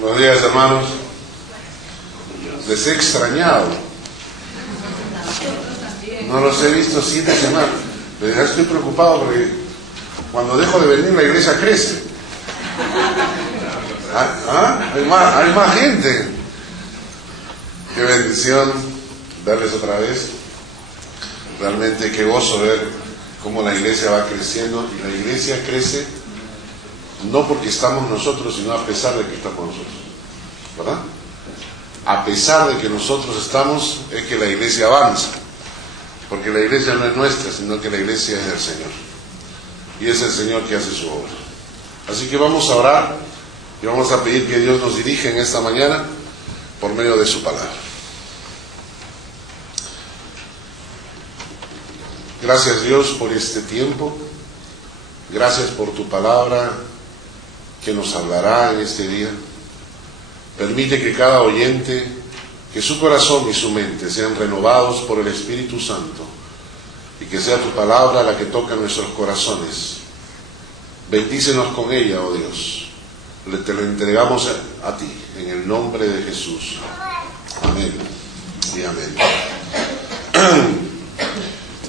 Buenos días, hermanos. Les he extrañado. No los he visto 7 semanas. Pero ya estoy preocupado porque cuando dejo de venir la iglesia crece. Hay más gente. Qué bendición verles otra vez. Realmente qué gozo ver cómo la iglesia va creciendo. Y la iglesia crece no porque estamos nosotros, sino a pesar de que estamos nosotros, ¿verdad? A pesar de que nosotros estamos, es que la iglesia avanza, porque la iglesia no es nuestra, sino que la iglesia es del Señor, y es el Señor que hace su obra. Así que vamos a orar y vamos a pedir que Dios nos dirija en esta mañana por medio de su palabra. Gracias, Dios, por este tiempo. Gracias por tu palabra que nos hablará en este día. Permite que cada oyente, que su corazón y su mente sean renovados por el Espíritu Santo, y que sea tu palabra la que toca nuestros corazones. Bendícenos con ella, oh Dios. Te lo entregamos a ti, en el nombre de Jesús. Amén y amén.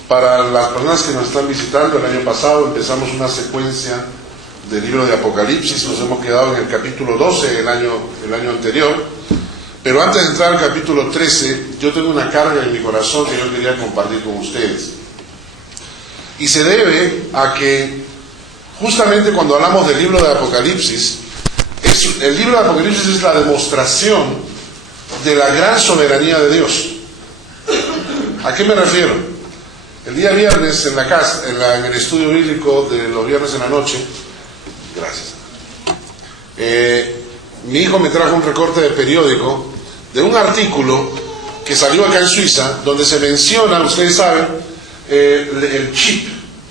Para las personas que nos están visitando, el año pasado empezamos una secuencia del libro de Apocalipsis. Nos hemos quedado en el capítulo 12 el año anterior, pero antes de entrar al capítulo 13, yo tengo una carga en mi corazón que yo quería compartir con ustedes, y se debe a que justamente cuando hablamos del libro de Apocalipsis, el libro de Apocalipsis es la demostración de la gran soberanía de Dios. ¿A qué me refiero? El día viernes en la casa, en el estudio bíblico de los viernes en la noche, gracias, mi hijo me trajo un recorte de periódico de un artículo que salió acá en Suiza, donde se menciona, ustedes saben, el chip,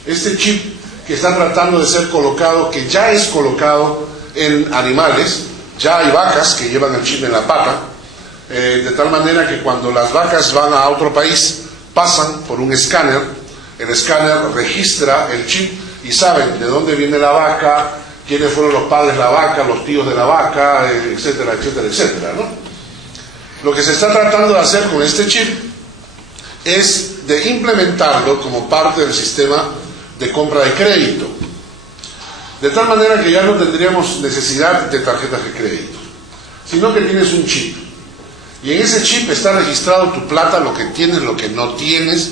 este chip que está tratando de ser colocado, que ya es colocado en animales. Ya hay vacas que llevan el chip en la pata, de tal manera que cuando las vacas van a otro país, pasan por un escáner, el escáner registra el chip y saben de dónde viene la vaca, quiénes fueron los padres de la vaca, los tíos de la vaca, etcétera, etcétera, etcétera, ¿no? Lo que se está tratando de hacer con este chip es de implementarlo como parte del sistema de compra de crédito, de tal manera que ya no tendríamos necesidad de tarjetas de crédito, sino que tienes un chip, y en ese chip está registrado tu plata, lo que tienes, lo que no tienes,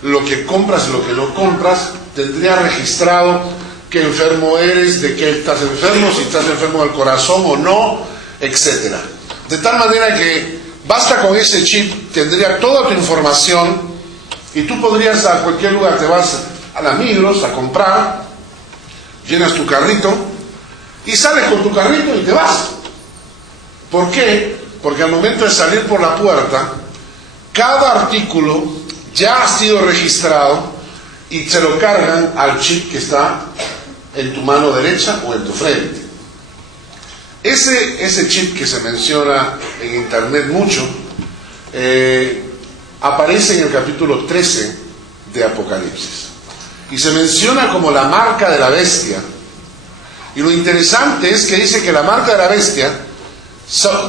lo que compras y lo que no compras. Tendría registrado qué enfermo eres, de qué estás enfermo, si estás enfermo del corazón o no, etcétera. De tal manera que basta con ese chip, tendría toda tu información, y tú podrías a cualquier lugar, te vas a la Migros a comprar, llenas tu carrito y sales con tu carrito y te vas. ¿Por qué? Porque al momento de salir por la puerta, cada artículo ya ha sido registrado y se lo cargan al chip que está en tu mano derecha o en tu frente. Ese chip que se menciona en internet mucho, aparece en el capítulo 13 de Apocalipsis, y se menciona como la marca de la bestia. Y lo interesante es que dice que la marca de la bestia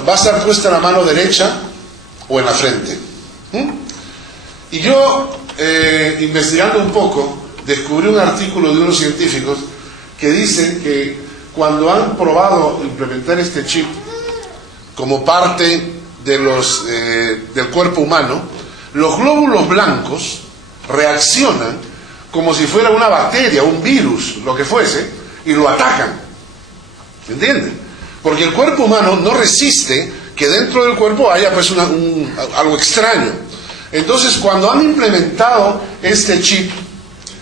va a estar puesta en la mano derecha o en la frente. Y yo, investigando un poco, descubrí un artículo de unos científicos que dicen que cuando han probado implementar este chip como parte de del cuerpo humano, los glóbulos blancos reaccionan como si fuera una bacteria, un virus, lo que fuese, y lo atacan. ¿Entienden? Porque el cuerpo humano no resiste que dentro del cuerpo haya pues algo extraño. Entonces, cuando han implementado este chip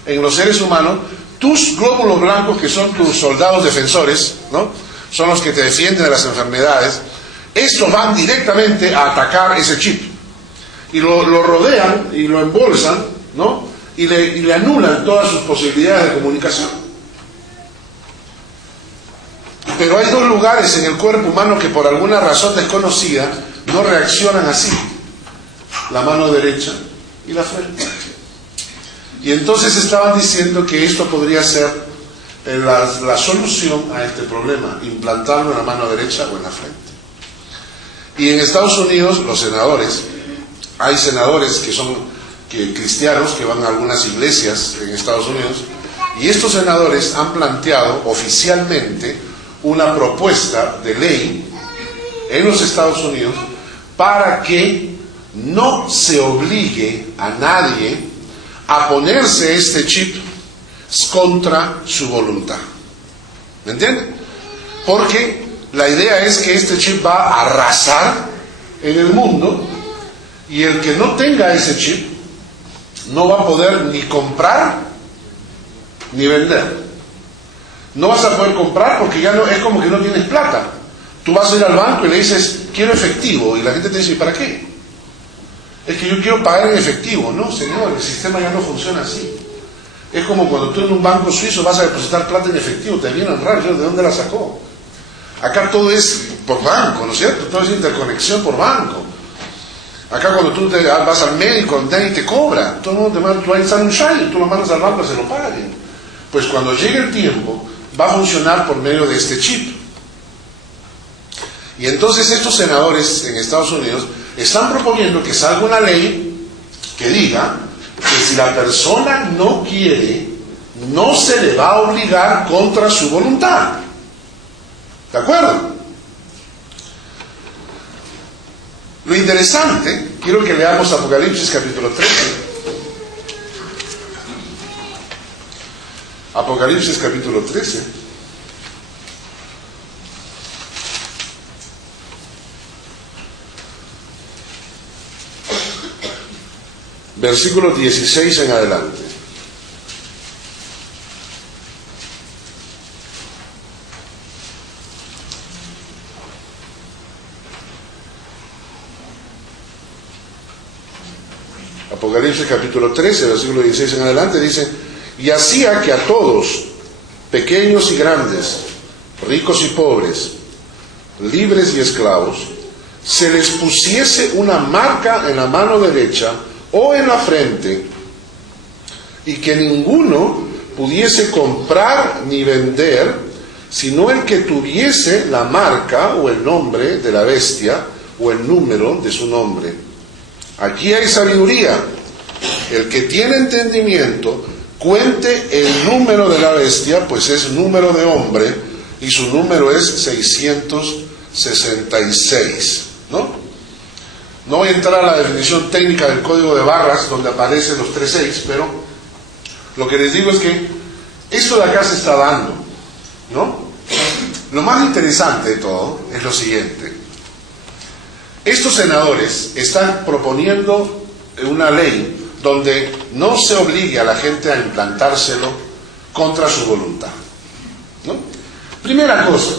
en los seres humanos, tus glóbulos blancos, que son tus soldados defensores, ¿no?, son los que te defienden de las enfermedades, estos van directamente a atacar ese chip. Y lo rodean y lo embolsan, ¿no?, y le anulan todas sus posibilidades de comunicación. Pero hay dos lugares en el cuerpo humano que por alguna razón desconocida no reaccionan así: la mano derecha y la frente. Y entonces estaban diciendo que esto podría ser la solución a este problema, implantarlo en la mano derecha o en la frente. Y en Estados Unidos, los senadores, hay senadores que son cristianos que van a algunas iglesias en Estados Unidos, y estos senadores han planteado oficialmente una propuesta de ley en los Estados Unidos para que no se obligue a nadie a ponerse este chip contra su voluntad. ¿Me entienden? Porque la idea es que este chip va a arrasar en el mundo, y el que no tenga ese chip no va a poder ni comprar ni vender. No vas a poder comprar porque ya no, es como que no tienes plata. Tú vas a ir al banco y le dices, quiero efectivo, y la gente te dice, ¿para qué? Es que yo quiero pagar en efectivo. No, señor, el sistema ya no funciona así. Es como cuando tú en un banco suizo vas a depositar plata en efectivo, te vienen raros, ¿de dónde la sacó? Acá todo es por banco, ¿no es cierto? Todo es interconexión por banco. Acá cuando tú vas al médico, nadie te cobra. Todo el mundo te manda, tú ahí sale un shine, tú lo mandas al banco y se lo paguen. Pues cuando llegue el tiempo, va a funcionar por medio de este chip. Y entonces estos senadores en Estados Unidos están proponiendo que salga una ley que diga que si la persona no quiere, no se le va a obligar contra su voluntad. ¿De acuerdo? Lo interesante, quiero que leamos Apocalipsis capítulo 13. Apocalipsis capítulo 13. Versículo 16 en adelante. Apocalipsis capítulo 13, versículo 16 en adelante dice: y hacía que a todos, pequeños y grandes, ricos y pobres, libres y esclavos, se les pusiese una marca en la mano derecha o en la frente, y que ninguno pudiese comprar ni vender, sino el que tuviese la marca o el nombre de la bestia o el número de su nombre. Aquí hay sabiduría. El que tiene entendimiento, cuente el número de la bestia, pues es número de hombre, y su número es 666, ¿no? No voy a entrar a la definición técnica del código de barras donde aparecen los 36, pero lo que les digo es que esto de acá se está dando, ¿no? Lo más interesante de todo es lo siguiente. Estos senadores están proponiendo una ley donde no se obligue a la gente a implantárselo contra su voluntad, ¿no? Primera cosa,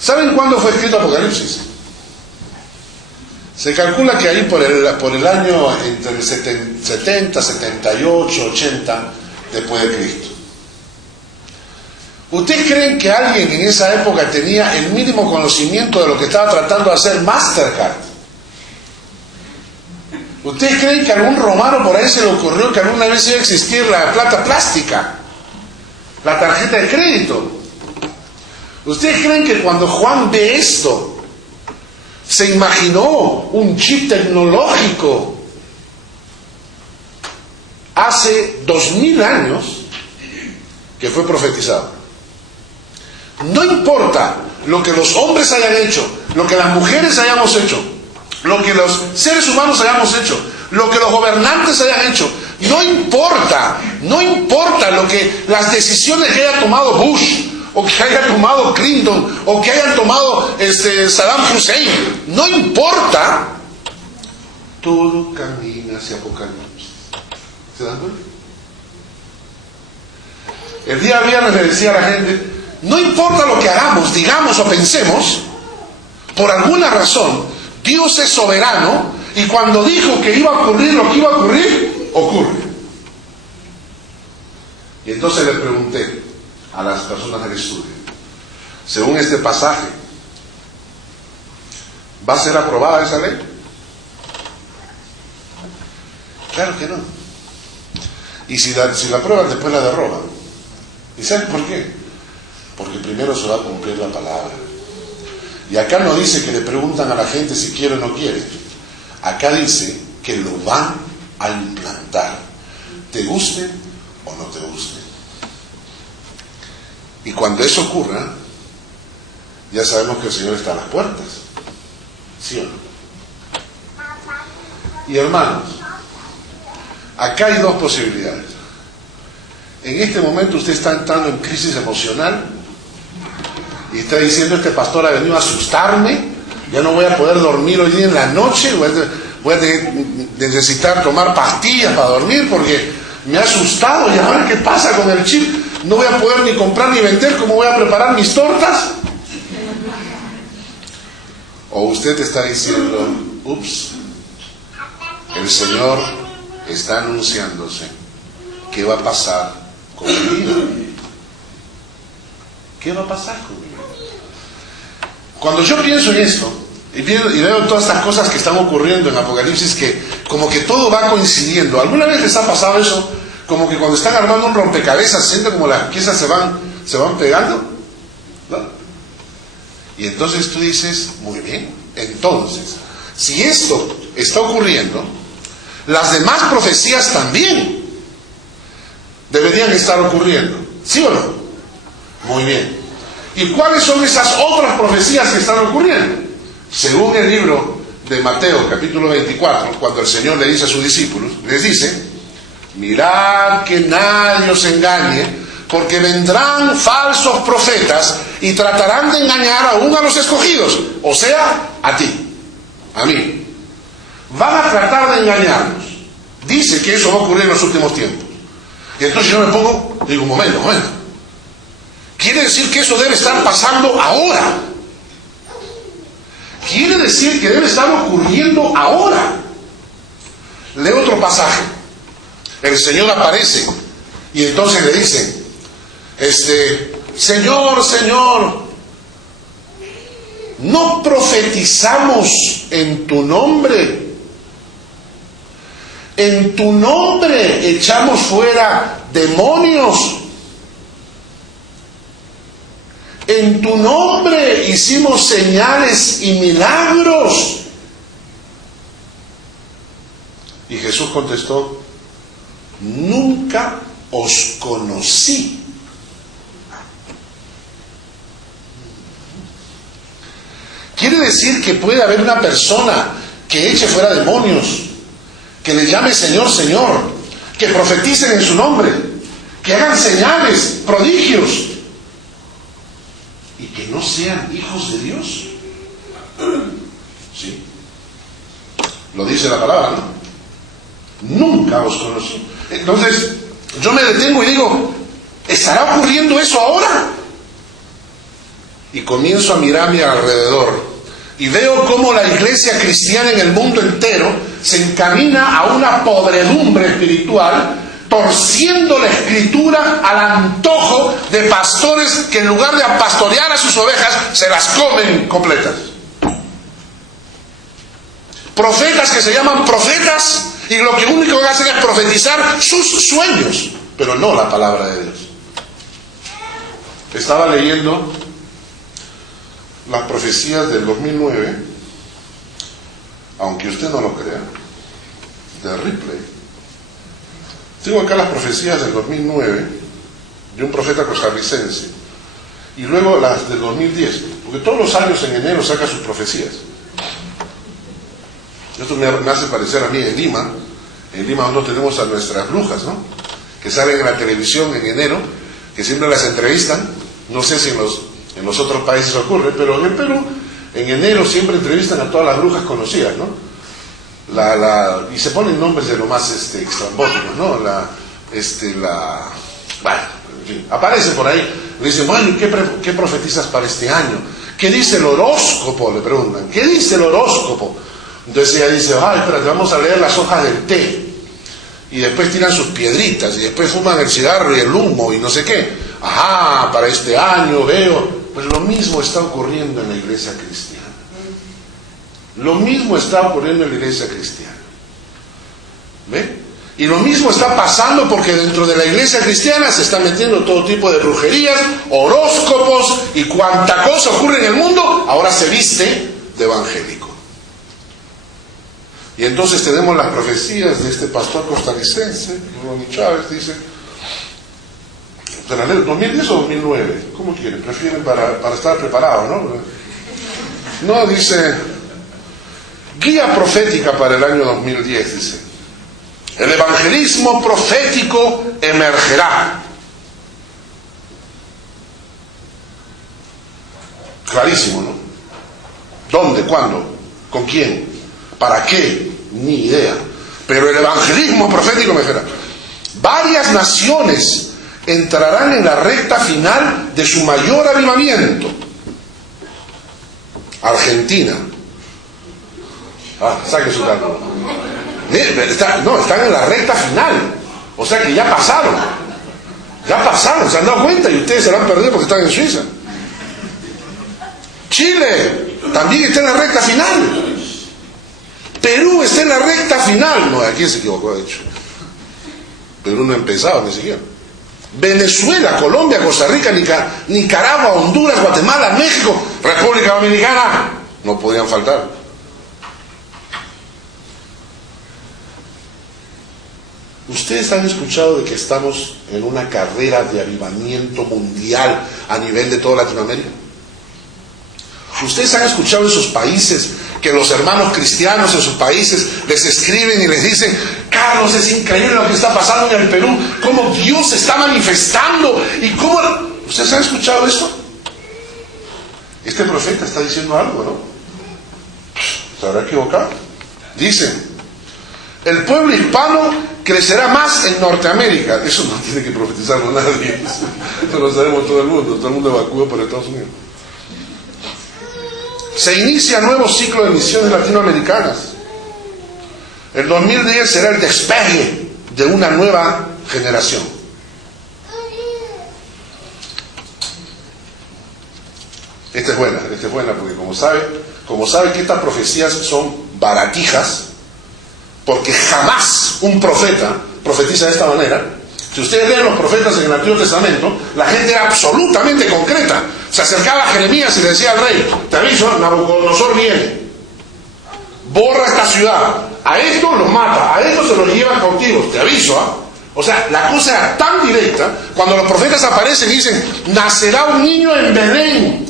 ¿saben cuándo fue escrito Apocalipsis? Se calcula que ahí por el año entre el 70, 78, 80 después de Cristo. ¿Ustedes creen que alguien en esa época tenía el mínimo conocimiento de lo que estaba tratando de hacer Mastercard? ¿Ustedes creen que a algún romano por ahí se le ocurrió que alguna vez iba a existir la plata plástica, la tarjeta de crédito? ¿Ustedes creen que cuando Juan ve esto, se imaginó un chip tecnológico hace 2000 años que fue profetizado? No importa lo que los hombres hayan hecho, lo que las mujeres hayamos hecho, lo que los seres humanos hayamos hecho, lo que los gobernantes hayan hecho, no importa lo que las decisiones que haya tomado Bush, o que haya tomado Clinton, o que hayan tomado Saddam Hussein, no importa, todo camina hacia Apocalipsis. ¿Se dan cuenta? El día viernes le decía a la gente, no importa lo que hagamos, digamos o pensemos, por alguna razón, Dios es soberano, y cuando dijo que iba a ocurrir lo que iba a ocurrir, ocurre. Y entonces le pregunté a las personas del estudio, según este pasaje, ¿va a ser aprobada esa ley? Claro que no. Y si la aprueban, después la derrogan. ¿Y saben por qué? Porque primero se va a cumplir la palabra. Y acá no dice que le preguntan a la gente si quiere o no quiere. Acá dice que lo van a implantar, te guste o no te guste. Y cuando eso ocurra, ya sabemos que el Señor está a las puertas. ¿Sí o no? Y hermanos, acá hay dos posibilidades. En este momento usted está entrando en crisis emocional y está diciendo: este pastor ha venido a asustarme, ya no voy a poder dormir hoy día en la noche, voy a necesitar tomar pastillas para dormir porque me ha asustado, y ahora qué pasa con el chip, no voy a poder ni comprar ni vender, ¿cómo voy a preparar mis tortas? O usted está diciendo: ups, el Señor está anunciándose qué va a pasar con mi vida. ¿Qué va a pasar con mi vida? Cuando yo pienso en esto y veo todas estas cosas que están ocurriendo en Apocalipsis, que como que todo va coincidiendo. ¿Alguna vez les ha pasado eso? Como que cuando están armando un rompecabezas, sienten como las piezas se van pegando, ¿no? Y entonces tú dices: muy bien, entonces, si esto está ocurriendo, las demás profecías también deberían estar ocurriendo, ¿sí o no? Muy bien. ¿Y cuáles son esas otras profecías que están ocurriendo? Según el libro de Mateo, capítulo 24, cuando el Señor le dice a sus discípulos, les dice: mirad que nadie os engañe, porque vendrán falsos profetas y tratarán de engañar aún a los escogidos, o sea, a ti, a mí. Van a tratar de engañarnos. Dice que eso va a ocurrir en los últimos tiempos. Y entonces yo me pongo, digo: un momento. Quiere decir que eso debe estar pasando ahora. Quiere decir que debe estar ocurriendo ahora. Leo otro pasaje. El Señor aparece y entonces le dicen: Señor, Señor, ¿no profetizamos en tu nombre? En tu nombre echamos fuera demonios. En tu nombre hicimos señales y milagros. Y Jesús contestó: nunca os conocí. Quiere decir que puede haber una persona que eche fuera demonios, que le llame Señor, Señor, que profeticen en su nombre, que hagan señales, prodigios, y que no sean hijos de Dios. ¿Sí? Lo dice la palabra, ¿no? Nunca os conocí. Entonces, yo me detengo y digo: ¿estará ocurriendo eso ahora? Y comienzo a mirar a mi alrededor y veo cómo la iglesia cristiana en el mundo entero se encamina a una podredumbre espiritual, torciendo la escritura al antojo de pastores que en lugar de pastorear a sus ovejas se las comen completas. Profetas que se llaman profetas y lo que único que hacen es profetizar sus sueños, pero no la palabra de Dios. Estaba leyendo las profecías del 2009, aunque usted no lo crea, de Ripley. Tengo acá las profecías del 2009 de un profeta costarricense y luego las del 2010, porque todos los años en enero saca sus profecías. Esto me hace parecer a mí en Lima nosotros tenemos a nuestras brujas, ¿no?, que salen en la televisión en enero, que siempre las entrevistan. No sé si en los otros países ocurre, pero en el Perú en enero siempre entrevistan a todas las brujas conocidas, ¿no? Y se ponen nombres de lo más extrambóticos, ¿no? Bueno, en fin, aparece por ahí. Le dicen: bueno, ¿y qué profetizas para este año? ¿Qué dice el horóscopo? Le preguntan: ¿qué dice el horóscopo? Entonces ella dice: ay, espérate, vamos a leer las hojas del té. Y después tiran sus piedritas, y después fuman el cigarro y el humo y no sé qué. Ajá, para este año veo. Pues lo mismo está ocurriendo en la iglesia cristiana. Lo mismo está ocurriendo en la iglesia cristiana. ¿Ve? Y lo mismo está pasando porque dentro de la iglesia cristiana se está metiendo todo tipo de brujerías, horóscopos y cuanta cosa ocurre en el mundo, ahora se viste de evangélico. Y entonces tenemos las profecías de este pastor costarricense, Ronnie Chávez, dice, ¿de la ley 2010 o 2009? ¿Cómo quieren? Prefieren para estar preparados, ¿no? No, dice, guía profética para el año 2010, dice. El evangelismo profético emergerá. Clarísimo, ¿no? ¿Dónde? ¿Cuándo? ¿Con quién? ¿Para qué? Ni idea. Pero el evangelismo profético emergerá. Varias naciones entrarán en la recta final de su mayor avivamiento. Argentina. Saque su cargo. Están en la recta final. O sea que ya pasaron. Se han dado cuenta y ustedes se lo han perdido porque están en Suiza. Chile también está en la recta final. Perú está en la recta final. No, aquí se equivocó, de hecho. Perú no ha empezado ni siquiera. Venezuela, Colombia, Costa Rica, Nicaragua, Honduras, Guatemala, México, República Dominicana. No podían faltar. Ustedes han escuchado de que estamos en una carrera de avivamiento mundial a nivel de toda Latinoamérica. Ustedes han escuchado en sus países que los hermanos cristianos en sus países les escriben y les dicen: Carlos, es increíble lo que está pasando en el Perú, cómo Dios se está manifestando y cómo... ¿Ustedes han escuchado esto? Este profeta está diciendo algo, ¿no? ¿Se habrá equivocado? Dicen: el pueblo hispano crecerá más en Norteamérica. Eso no tiene que profetizarlo nadie. Eso lo sabemos todo el mundo evacúa por Estados Unidos. Se inicia nuevo ciclo de misiones latinoamericanas. El 2010 será el despegue de una nueva generación. Esta es buena porque como sabe que estas profecías son baratijas, porque jamás un profeta profetiza de esta manera. Si ustedes leen los profetas en el Antiguo Testamento, la gente era absolutamente concreta. Se acercaba a Jeremías y le decía al rey: te aviso, Nabucodonosor viene, borra esta ciudad, a estos los mata, a estos se los lleva cautivos, te aviso, ¿ah? O sea, la cosa era tan directa. Cuando los profetas aparecen y dicen: nacerá un niño en Belén,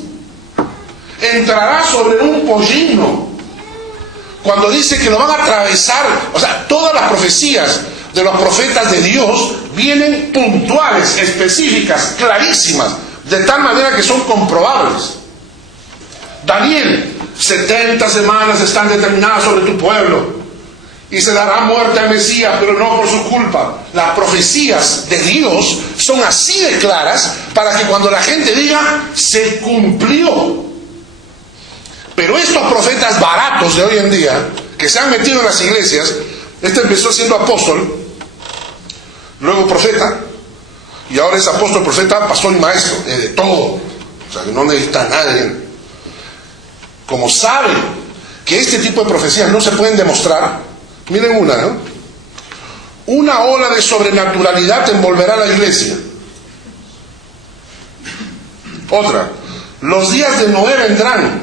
entrará sobre un pollino. Cuando dice que lo van a atravesar, o sea, todas las profecías de los profetas de Dios vienen puntuales, específicas, clarísimas, de tal manera que son comprobables. Daniel: 70 semanas están determinadas sobre tu pueblo y se dará muerte al Mesías, pero no por su culpa. Las profecías de Dios son así de claras para que cuando la gente diga: se cumplió. Pero estos profetas baratos de hoy en día, que se han metido en las iglesias, este empezó siendo apóstol, luego profeta, y ahora es apóstol, profeta, pastor y maestro, de todo. O sea, que no necesita a nadie. Como sabe que este tipo de profecías no se pueden demostrar, miren una, ¿no? Una ola de sobrenaturalidad envolverá a la iglesia. Otra: los días de Noé vendrán.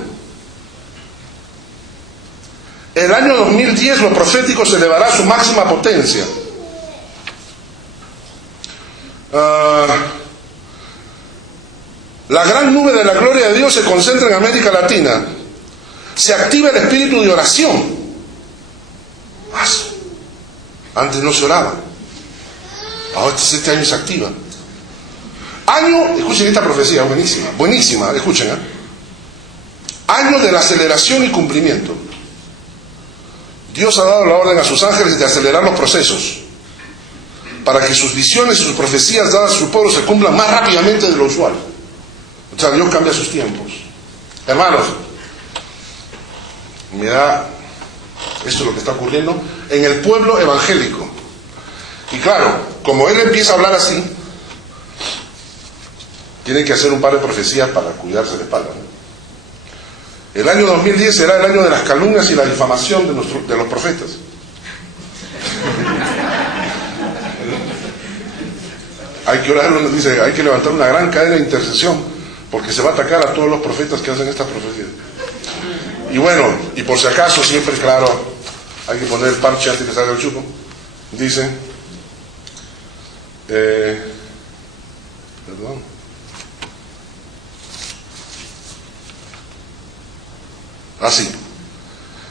El año 2010 lo profético se elevará a su máxima potencia. La gran nube de la gloria de Dios se concentra en América Latina. Se activa el espíritu de oración. Antes no se oraba. Ahora este año se activa. Escuchen esta profecía, buenísima, escuchen, ¿eh? Año de la aceleración y cumplimiento. Dios ha dado la orden a sus ángeles de acelerar los procesos para que sus visiones y sus profecías dadas a su pueblo se cumplan más rápidamente de lo usual. O sea, Dios cambia sus tiempos. Hermanos, esto es lo que está ocurriendo en el pueblo evangélico. Y claro, como él empieza a hablar así, tienen que hacer un par de profecías para cuidarse la espalda, ¿no? El año 2010 será el año de las calumnias y la difamación de los profetas. hay que orar, dice, hay que levantar una gran cadena de intercesión, porque se va a atacar a todos los profetas que hacen esta profecía. Y bueno, y por si acaso, siempre claro, hay que poner el parche antes que salga el chupo. Dice, perdón. Así.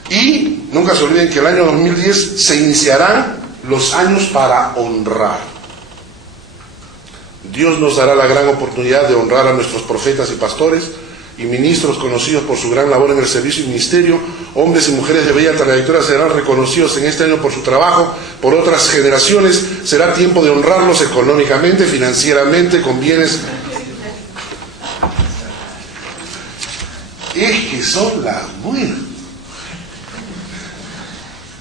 Y nunca se olviden que el año 2010 se iniciarán los años para honrar. Dios nos dará la gran oportunidad de honrar a nuestros profetas y pastores y ministros conocidos por su gran labor en el servicio y ministerio. Hombres y mujeres de bella trayectoria serán reconocidos en este año por su trabajo, por otras generaciones. Será tiempo de honrarlos económicamente, financieramente, con bienes. Es que son las buenas.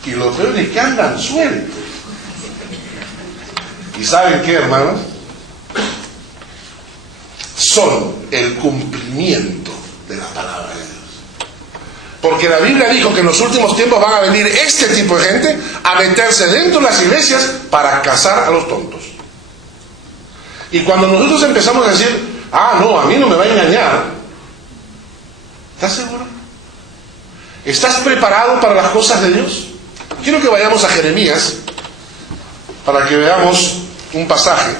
Y lo peor es que andan sueltos. ¿Y saben qué, hermanos? Son el cumplimiento de la palabra de Dios. Porque la Biblia dijo que en los últimos tiempos van a venir este tipo de gente a meterse dentro de las iglesias para cazar a los tontos. Y cuando nosotros empezamos a decir, no, a mí no me va a engañar, ¿estás seguro? ¿Estás preparado para las cosas de Dios? Quiero que vayamos a Jeremías para que veamos un pasaje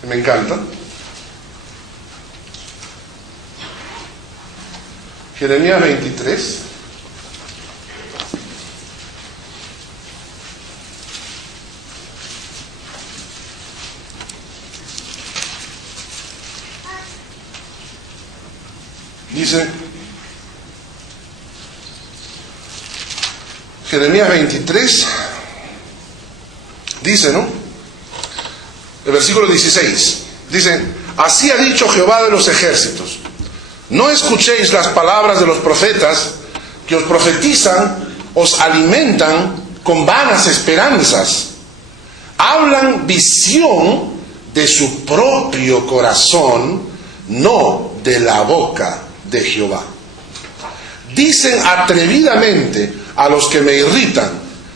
que me encanta. Jeremías 23. Dice, Jeremías 23, dice, ¿no? El versículo 16, dice, así ha dicho Jehová de los ejércitos, no escuchéis las palabras de los profetas que os profetizan, os alimentan con vanas esperanzas, hablan visión de su propio corazón, no de la boca de Jehová. Dicen atrevidamente a los que me irritan,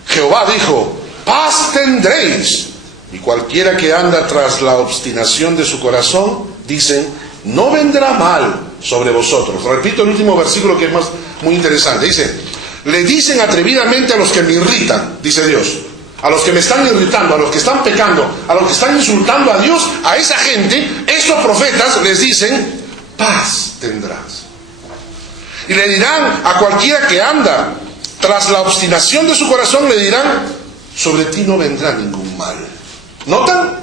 Jehová dijo, paz tendréis. Y cualquiera que anda tras la obstinación de su corazón, dicen, no vendrá mal sobre vosotros. Repito el último versículo que es muy interesante. Dice, le dicen atrevidamente a los que me irritan, dice Dios, a los que me están irritando, a los que están pecando, a los que están insultando a Dios, a esa gente, estos profetas les dicen, paz tendrás. Y le dirán a cualquiera que anda tras la obstinación de su corazón, le dirán, sobre ti no vendrá ningún mal. ¿Notan?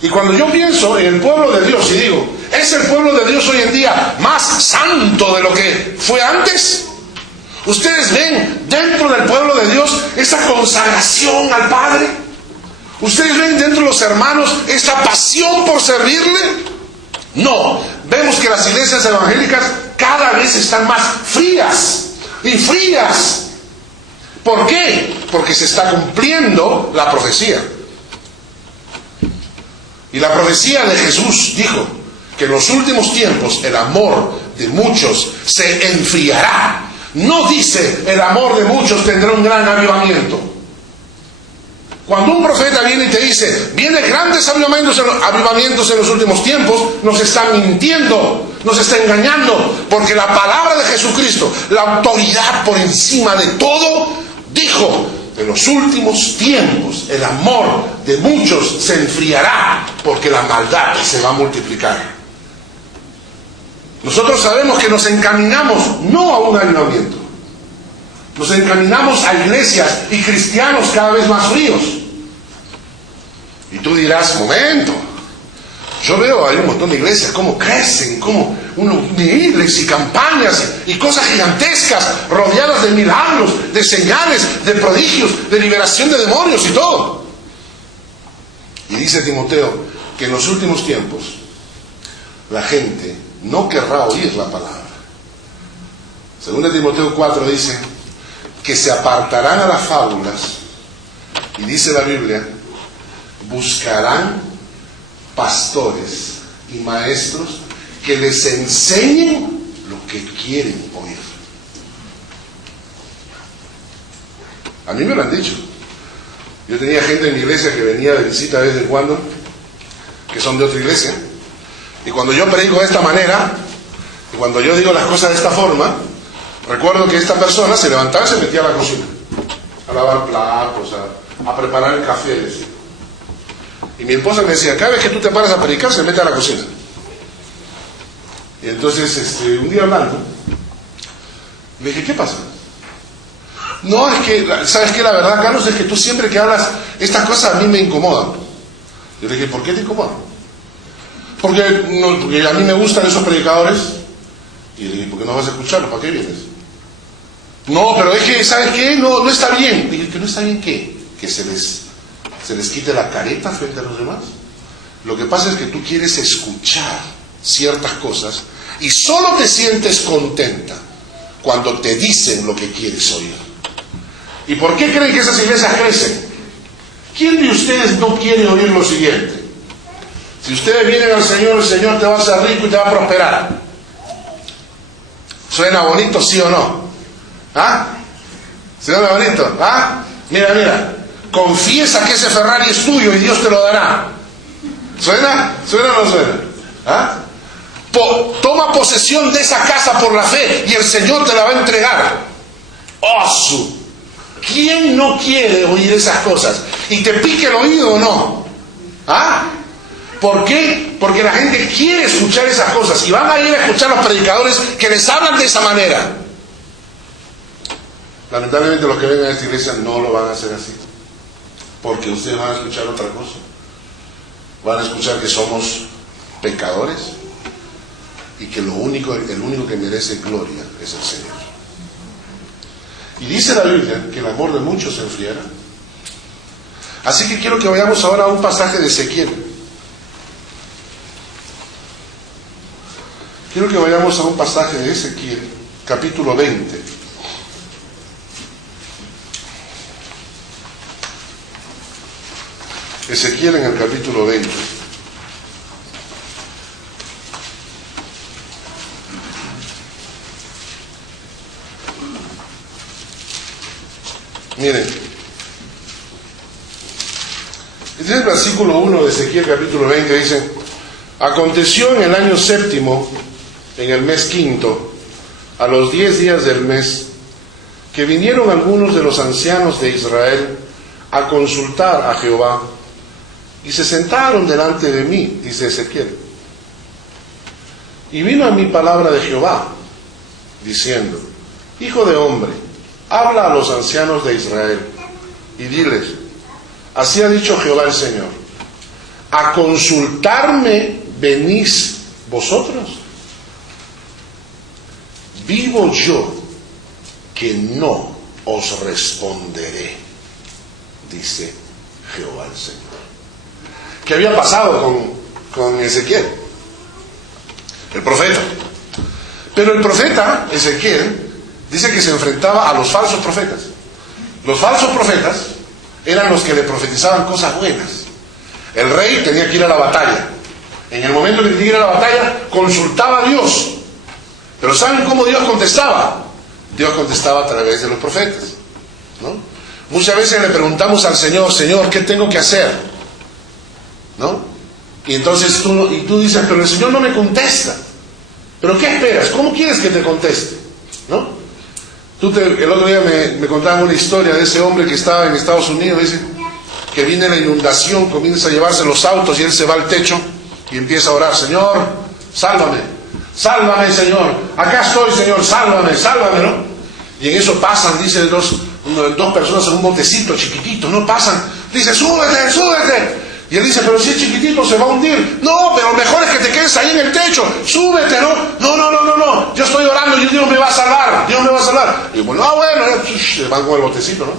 Y cuando yo pienso en el pueblo de Dios y digo, ¿es el pueblo de Dios hoy en día más santo de lo que fue antes? ¿Ustedes ven dentro del pueblo de Dios esa consagración al Padre? ¿Ustedes ven dentro de los hermanos esa pasión por servirle? No, vemos que las iglesias evangélicas cada vez están más frías y frías. ¿Por qué? Porque se está cumpliendo la profecía. Y la profecía de Jesús dijo que en los últimos tiempos el amor de muchos se enfriará. No dice el amor de muchos tendrá un gran avivamiento. Cuando un profeta viene y te dice, vienen grandes avivamientos en los últimos tiempos, nos está mintiendo, nos está engañando, porque la palabra de Jesucristo, la autoridad por encima de todo, dijo, en los últimos tiempos el amor de muchos se enfriará, porque la maldad se va a multiplicar. Nosotros sabemos que nos encaminamos no a un avivamiento, nos encaminamos a iglesias y cristianos cada vez más fríos. Y tú dirás, momento, yo veo ahí un montón de iglesias, cómo crecen, cómo miles y campañas y cosas gigantescas, rodeadas de milagros, de señales, de prodigios, de liberación de demonios y todo. Y dice Timoteo que en los últimos tiempos la gente no querrá oír la palabra. Según Timoteo 4 dice que se apartarán a las fábulas, y dice la Biblia, buscarán pastores y maestros que les enseñen lo que quieren oír. A mí me lo han dicho. Yo tenía gente en mi iglesia que venía de visita de vez en cuando que son de otra iglesia, y cuando yo predico de esta manera, y cuando yo digo las cosas de esta forma, recuerdo que esta persona se levantaba y se metía a la cocina, a lavar platos, a preparar el café, decía. Y mi esposa me decía, cada vez que tú te paras a predicar, se mete a la cocina. Y entonces, un día hablando, le dije, ¿qué pasa? No, es que, ¿sabes qué? La verdad, Carlos, es que tú siempre que hablas estas cosas a mí me incomodan. Yo le dije, ¿por qué te incomodan? Porque a mí me gustan esos predicadores. Y le dije, ¿por qué no vas a escucharlos? ¿Para qué vienes? No, pero es que, ¿sabes qué? No está bien. Le dije, ¿que no está bien qué? ¿Que se les quite la careta frente a los demás? Lo que pasa es que tú quieres escuchar ciertas cosas y solo te sientes contenta cuando te dicen lo que quieres oír. ¿Y por qué creen que esas iglesias crecen? ¿Quién de ustedes no quiere oír lo siguiente? Si ustedes vienen al Señor, el Señor te va a hacer rico y te va a prosperar. ¿Suena bonito, sí o no? ¿Ah? ¿Suena bonito? ¿Ah? Mira, confiesa que ese Ferrari es tuyo y Dios te lo dará. ¿Suena? ¿Suena o no suena? ¿Ah? Toma posesión de esa casa por la fe y el Señor te la va a entregar. ¡Oh! ¿Quién no quiere oír esas cosas? ¿Y te pique el oído o no? ¿Ah? ¿Por qué? Porque la gente quiere escuchar esas cosas y van a ir a escuchar a los predicadores que les hablan de esa manera. Lamentablemente los que vengan a esta iglesia no lo van a hacer así, porque ustedes van a escuchar otra cosa. Van a escuchar que somos pecadores y que el único que merece gloria es el Señor. Y dice la Biblia que el amor de muchos se enfriará. Así que quiero que vayamos ahora a un pasaje de Ezequiel. Quiero que vayamos a un pasaje de Ezequiel, capítulo 20. Ezequiel en el capítulo 20. Miren, este es el versículo 1 de Ezequiel capítulo 20, dice: aconteció en el año séptimo, en el mes quinto, a los 10 días del mes, que vinieron algunos de los ancianos de Israel a consultar a Jehová, y se sentaron delante de mí, dice Ezequiel. Y vino a mí palabra de Jehová, diciendo: hijo de hombre, habla a los ancianos de Israel, y diles: así ha dicho Jehová el Señor, ¿a consultarme venís vosotros? Vivo yo que no os responderé, dice Jehová el Señor. ¿Qué había pasado con Ezequiel? El profeta. Pero el profeta, Ezequiel, dice que se enfrentaba a los falsos profetas. Los falsos profetas eran los que le profetizaban cosas buenas. El rey tenía que ir a la batalla. En el momento que tenía que ir a la batalla, consultaba a Dios. Pero ¿saben cómo Dios contestaba? Dios contestaba a través de los profetas, ¿no? Muchas veces le preguntamos al Señor: Señor, ¿qué tengo que hacer? ¿No? Y entonces tú dices: pero el Señor no me contesta. ¿Pero qué esperas? ¿Cómo quieres que te conteste? ¿No? El otro día me contaban una historia de ese hombre que estaba en Estados Unidos. Dice que viene la inundación, comienza a llevarse los autos y él se va al techo y empieza a orar: Señor, sálvame. Sálvame, Señor. Acá estoy, Señor. Sálvame, sálvame, ¿no? Y en eso pasan, dice, dos personas en un botecito chiquitito, ¿no? Pasan. Dice: súbete, súbete. Y él dice: pero si es chiquitito se va a hundir. No, pero lo mejor es que te quedes ahí en el techo. Súbete, ¿no? No. Yo estoy orando y Dios me va a salvar. Dios me va a salvar. Y bueno, se van con el botecito, ¿no?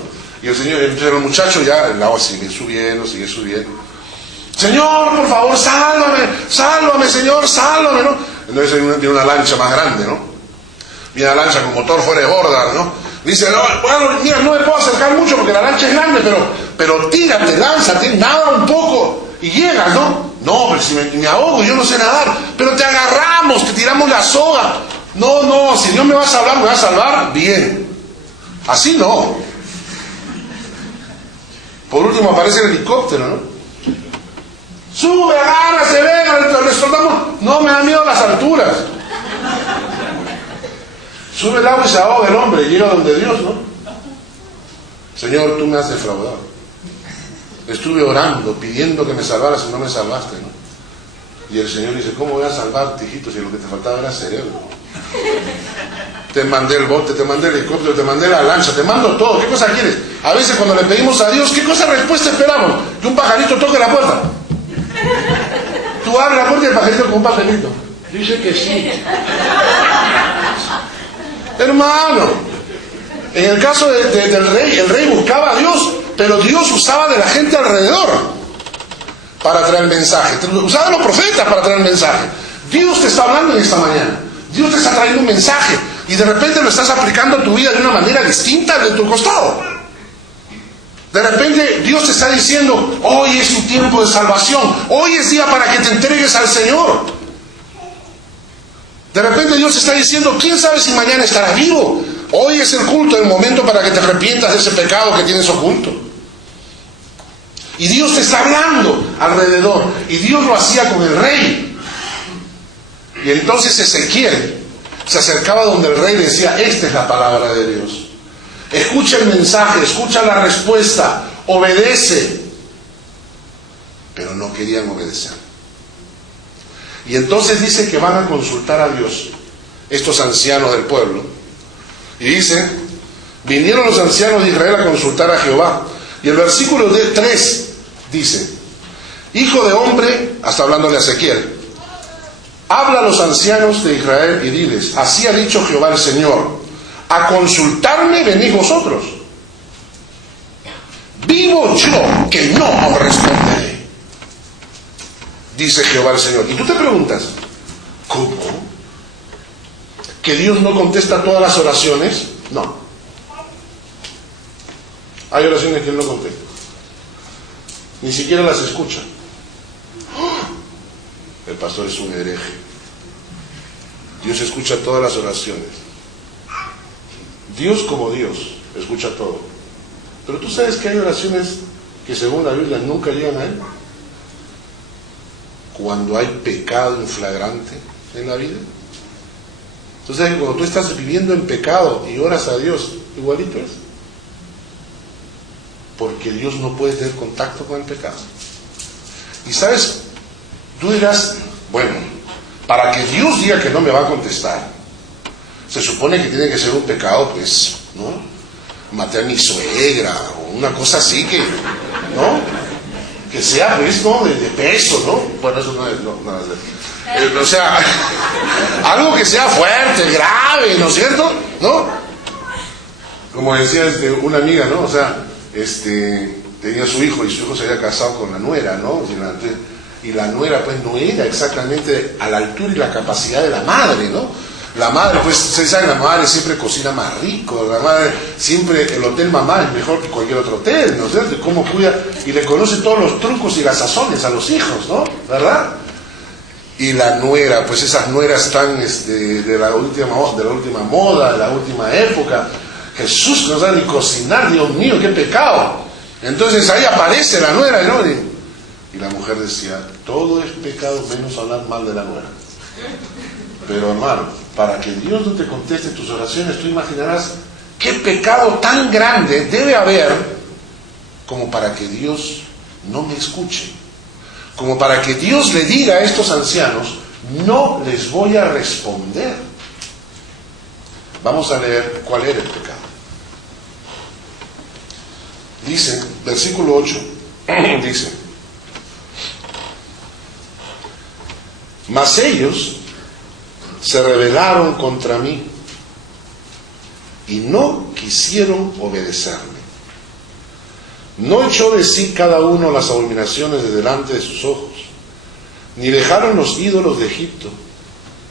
Y el Señor, el muchacho ya, el agua sigue subiendo. Señor, por favor, sálvame, Señor, sálvame, ¿no? Entonces tiene una lancha más grande, ¿no? Mira, la lancha con motor fuera de borda, ¿no? Dice: bueno, mira, no me puedo acercar mucho porque la lancha es grande, pero tírate, lánzate, nada un poco y llegas, ¿no? No, pero si me ahogo, yo no sé nadar. Pero te agarramos, te tiramos la soga. No, si Dios me va a salvar, bien. Así no. Por último aparece el helicóptero, ¿no? Sube, agárrase, venga, le soltamos. No me da miedo las alturas. Sube el agua y se ahoga el hombre y llega donde Dios, ¿no? Señor, tú me has defraudado. Estuve orando, pidiendo que me salvaras y no me salvaste, ¿no? Y el Señor dice, ¿cómo voy a salvarte, hijito, si lo que te faltaba era cerebro? Te mandé el bote, te mandé el helicóptero, te mandé la lancha, te mando todo. ¿Qué cosa quieres? A veces cuando le pedimos a Dios, ¿qué cosa respuesta esperamos? Que un pajarito toque la puerta. Tú abres la puerta y el pajarito con un papelito dice que sí. Hermano, en el caso del rey, el rey buscaba a Dios, pero Dios usaba de la gente alrededor para traer el mensaje. Usaba de los profetas para traer el mensaje. Dios te está hablando en esta mañana. Dios te está trayendo un mensaje y de repente lo estás aplicando a tu vida de una manera distinta de tu costado. De repente Dios te está diciendo, hoy es tu tiempo de salvación, hoy es día para que te entregues al Señor. De repente Dios te está diciendo, quién sabe si mañana estarás vivo. Hoy es el culto, el momento para que te arrepientas de ese pecado que tienes oculto. Y Dios te está hablando alrededor. Y Dios lo hacía con el rey. Y entonces Ezequiel se acercaba donde el rey decía, esta es la palabra de Dios. Escucha el mensaje, escucha la respuesta, obedece. Pero no querían obedecer. Y entonces dice que van a consultar a Dios, estos ancianos del pueblo. Y dice, vinieron los ancianos de Israel a consultar a Jehová. Y el versículo 3 dice, hijo de hombre, hasta hablándole a Ezequiel, habla a los ancianos de Israel y diles, así ha dicho Jehová el Señor, a consultarme venís vosotros. Vivo yo que no os responderé, dice Jehová el Señor. Y tú te preguntas, ¿cómo? ¿Que Dios no contesta todas las oraciones? No. Hay oraciones que Él no contesta. Ni siquiera las escucha. El pastor es un hereje. Dios escucha todas las oraciones. Dios como Dios escucha todo. Pero tú sabes que hay oraciones que según la Biblia nunca llegan a Él. Cuando hay pecado inflagrante en la vida. Entonces cuando tú estás viviendo en pecado y oras a Dios, igualito es. Porque Dios no puede tener contacto con el pecado. Y sabes, tú dirás, bueno, para que Dios diga que no me va a contestar, se supone que tiene que ser un pecado, pues, ¿no? Maté a mi suegra, o una cosa así que, ¿no? Que sea, pues, ¿no? De peso, ¿no? Bueno, eso no es, o sea, algo que sea fuerte, grave, ¿no es cierto? ¿No? Como decía una amiga, ¿no? O sea, tenía su hijo y su hijo se había casado con la nuera, ¿no? Y la nuera pues no era exactamente a la altura y la capacidad de la madre, ¿no? La madre, pues ustedes saben, la madre siempre cocina más rico, la madre siempre, el hotel mamá es mejor que cualquier otro hotel, ¿no es cierto? Y cómo cuida, y le conoce todos los trucos y las sazones a los hijos, ¿no? ¿Verdad? Y la nuera, pues esas nueras tan de la última moda, de la última época. Jesús no sabe ni cocinar, Dios mío, qué pecado. Entonces ahí aparece la nuera, ¿no? Y la mujer decía, todo es pecado menos hablar mal de la nuera. Pero hermano, para que Dios no te conteste tus oraciones, tú imaginarás qué pecado tan grande debe haber como para que Dios no me escuche. Como para que Dios le diga a estos ancianos, no les voy a responder. Vamos a leer cuál era el pecado. Dice, versículo 8, dice, mas ellos se rebelaron contra mí y no quisieron obedecerme. No echó de sí cada uno las abominaciones de delante de sus ojos, ni dejaron los ídolos de Egipto.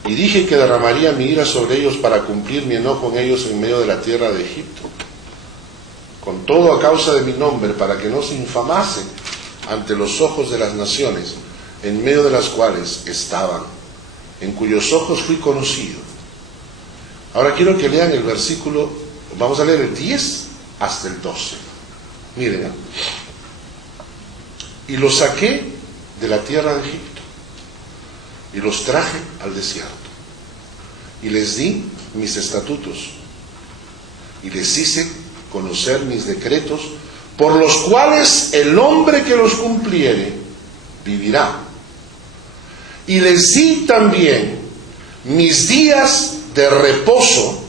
Y dije que derramaría mi ira sobre ellos para cumplir mi enojo en ellos en medio de la tierra de Egipto. Con todo a causa de mi nombre, para que no se infamasen ante los ojos de las naciones, en medio de las cuales estaban, en cuyos ojos fui conocido. Ahora quiero que lean el versículo, vamos a leer el 10 hasta el 12. Miren, y los saqué de la tierra de Egipto y los traje al desierto y les di mis estatutos y les hice conocer mis decretos, por los cuales el hombre que los cumpliere vivirá. Y les di también mis días de reposo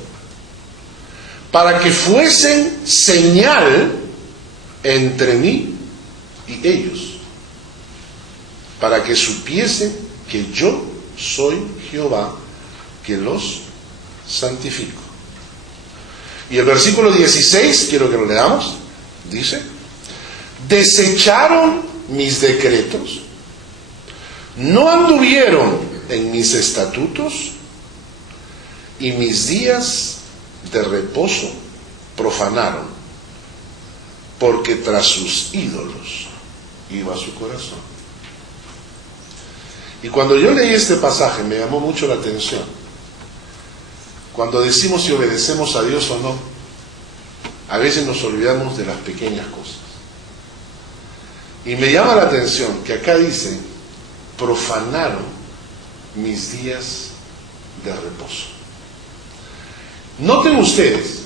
para que fuesen señal entre mí y ellos, para que supiesen que yo soy Jehová, que los santifico. Y el versículo 16, quiero que lo leamos, dice: desecharon mis decretos, no anduvieron en mis estatutos, y mis días de reposo profanaron, porque tras sus ídolos iba su corazón. Y cuando yo leí este pasaje me llamó mucho la atención. Cuando decimos si obedecemos a Dios o no, a veces nos olvidamos de las pequeñas cosas. Y me llama la atención que acá dice: profanaron mis días de reposo. Noten ustedes,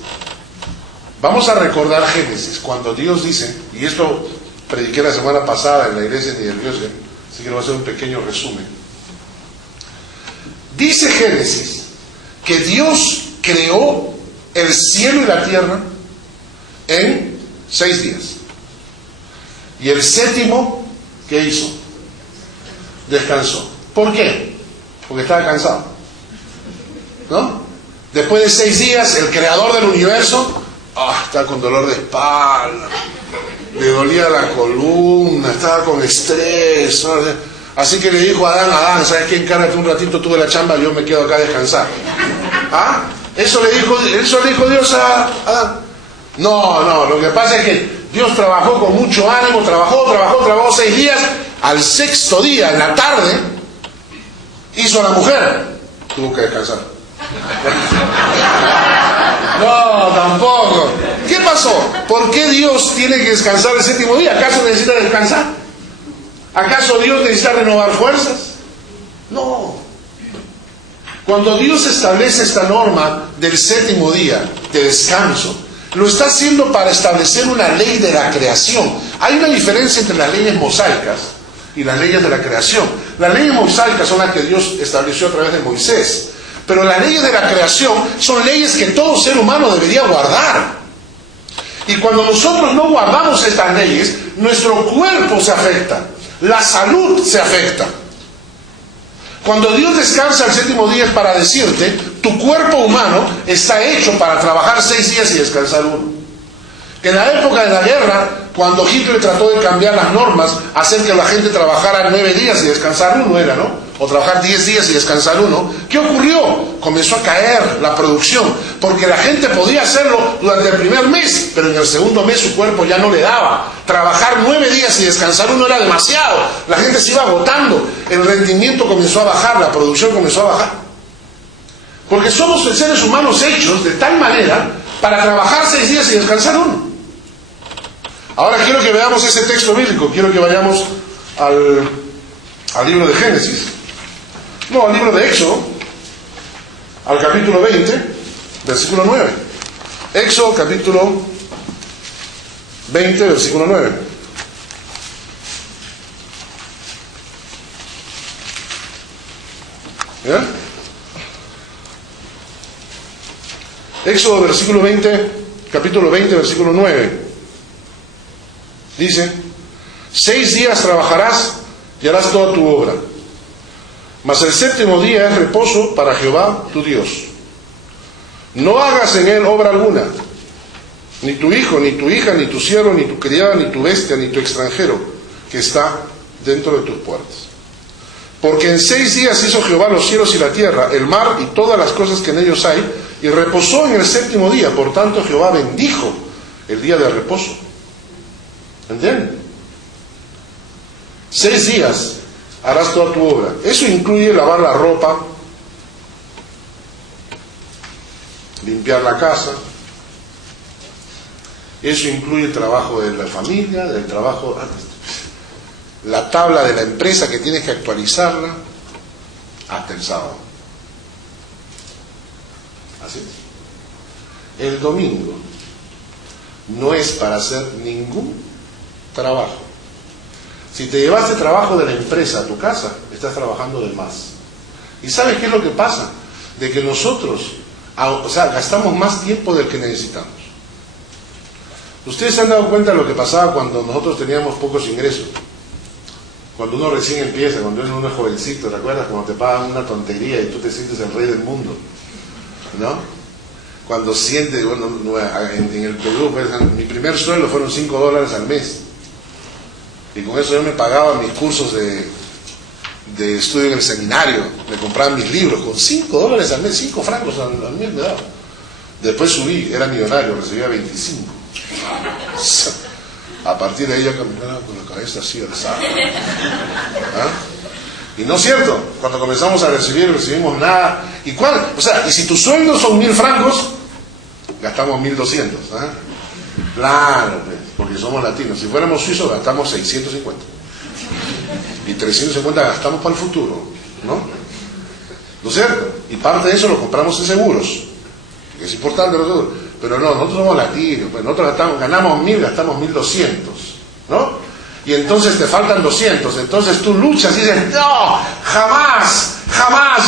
vamos a recordar Génesis, cuando Dios dice, y esto prediqué la semana pasada en la iglesia de Dios, así que le voy a hacer un pequeño resumen. Dice Génesis que Dios creó el cielo y la tierra en 6 días. Y el séptimo, ¿qué hizo? Descansó. ¿Por qué? Porque estaba cansado, ¿no? Después de 6 días, el creador del universo estaba con dolor de espalda, le dolía la columna, estaba con estrés, ¿no? Así que le dijo a Adán: ¿sabes qué? Encárgate un ratito tú de la chamba, yo me quedo acá a descansar. Eso le dijo Dios a Adán. No, lo que pasa es que Dios trabajó con mucho ánimo, trabajó 6 días. Al 6.º día, en la tarde, hizo a la mujer, tuvo que descansar. No, tampoco. ¿Qué pasó? ¿Por qué Dios tiene que descansar el 7.º día? ¿Acaso necesita descansar? ¿Acaso Dios necesita renovar fuerzas? No. Cuando Dios establece esta norma del 7.º día de descanso, lo está haciendo para establecer una ley de la creación. Hay una diferencia entre las leyes mosaicas y las leyes de la creación. Las leyes mosaicas son las que Dios estableció a través de Moisés, pero las leyes de la creación son leyes que todo ser humano debería guardar. Y cuando nosotros no guardamos estas leyes, nuestro cuerpo se afecta, la salud se afecta. Cuando Dios descansa el 7.º día es para decirte: tu cuerpo humano está hecho para trabajar 6 días y descansar 1. En la época de la guerra, cuando Hitler trató de cambiar las normas, hacer que la gente trabajara 9 días y descansar 1 era, ¿no? O trabajar 10 días y descansar 1. ¿Qué ocurrió? Comenzó a caer la producción, porque la gente podía hacerlo durante el primer mes, pero en el segundo mes su cuerpo ya no le daba. Trabajar 9 días y descansar 1 era demasiado. La gente se iba agotando, el rendimiento comenzó a bajar, la producción comenzó a bajar. Porque somos seres humanos hechos de tal manera para trabajar 6 días y descansar 1. Ahora quiero que veamos ese texto bíblico. Quiero que vayamos al libro de Génesis. No, al libro de Éxodo, al capítulo 20, versículo 9. Éxodo, capítulo 20, versículo 9. ¿Ya? Éxodo, versículo 20, capítulo 20, versículo 9. Dice: 6 días trabajarás y harás toda tu obra, mas el 7.º día es reposo para Jehová tu Dios. No hagas en él obra alguna, ni tu hijo, ni tu hija, ni tu siervo, ni tu criada, ni tu bestia, ni tu extranjero que está dentro de tus puertas. Porque en 6 días hizo Jehová los cielos y la tierra, el mar y todas las cosas que en ellos hay, y reposó en el 7.º día. Por tanto Jehová bendijo el día de reposo. ¿Entienden? 6 días harás toda tu obra. Eso incluye lavar la ropa, limpiar la casa. Eso incluye el trabajo de la familia, del trabajo la tabla de la empresa que tienes que actualizarla hasta el sábado. Así es. El domingo no es para hacer ningún trabajo. Si te llevaste trabajo de la empresa a tu casa, estás trabajando de más. ¿Y sabes qué es lo que pasa? De que nosotros, gastamos más tiempo del que necesitamos. Ustedes se han dado cuenta de lo que pasaba cuando nosotros teníamos pocos ingresos. Cuando uno recién empieza, cuando uno es jovencito, ¿te acuerdas? Cuando te pagan una tontería y tú te sientes el rey del mundo, ¿no? Cuando sientes, bueno, en el Perú, pues, mi primer sueldo fueron $5 al mes. Y con eso yo me pagaba mis cursos de estudio en el seminario, me compraban mis libros, con $5 al mes, 5 francos al mes me daba. Después subí, era millonario, recibía 25. A partir de ahí yo caminaba con la cabeza así alzada. ¿Ah? Y no es cierto, cuando comenzamos a recibimos nada. ¿Y cuál? Y si tus sueldos son 1.000 francos, gastamos 1.200. ¿Ah? Claro, porque somos latinos. Si fuéramos suizos, gastamos 650. Y 350 gastamos para el futuro, ¿no? ¿No es cierto? Y parte de eso lo compramos en seguros, que es importante los seguros. Pero no, nosotros somos latinos, pues nosotros ganamos 1.000, gastamos 1.200, ¿no? Y entonces te faltan 200, entonces tú luchas y dices, no, jamás,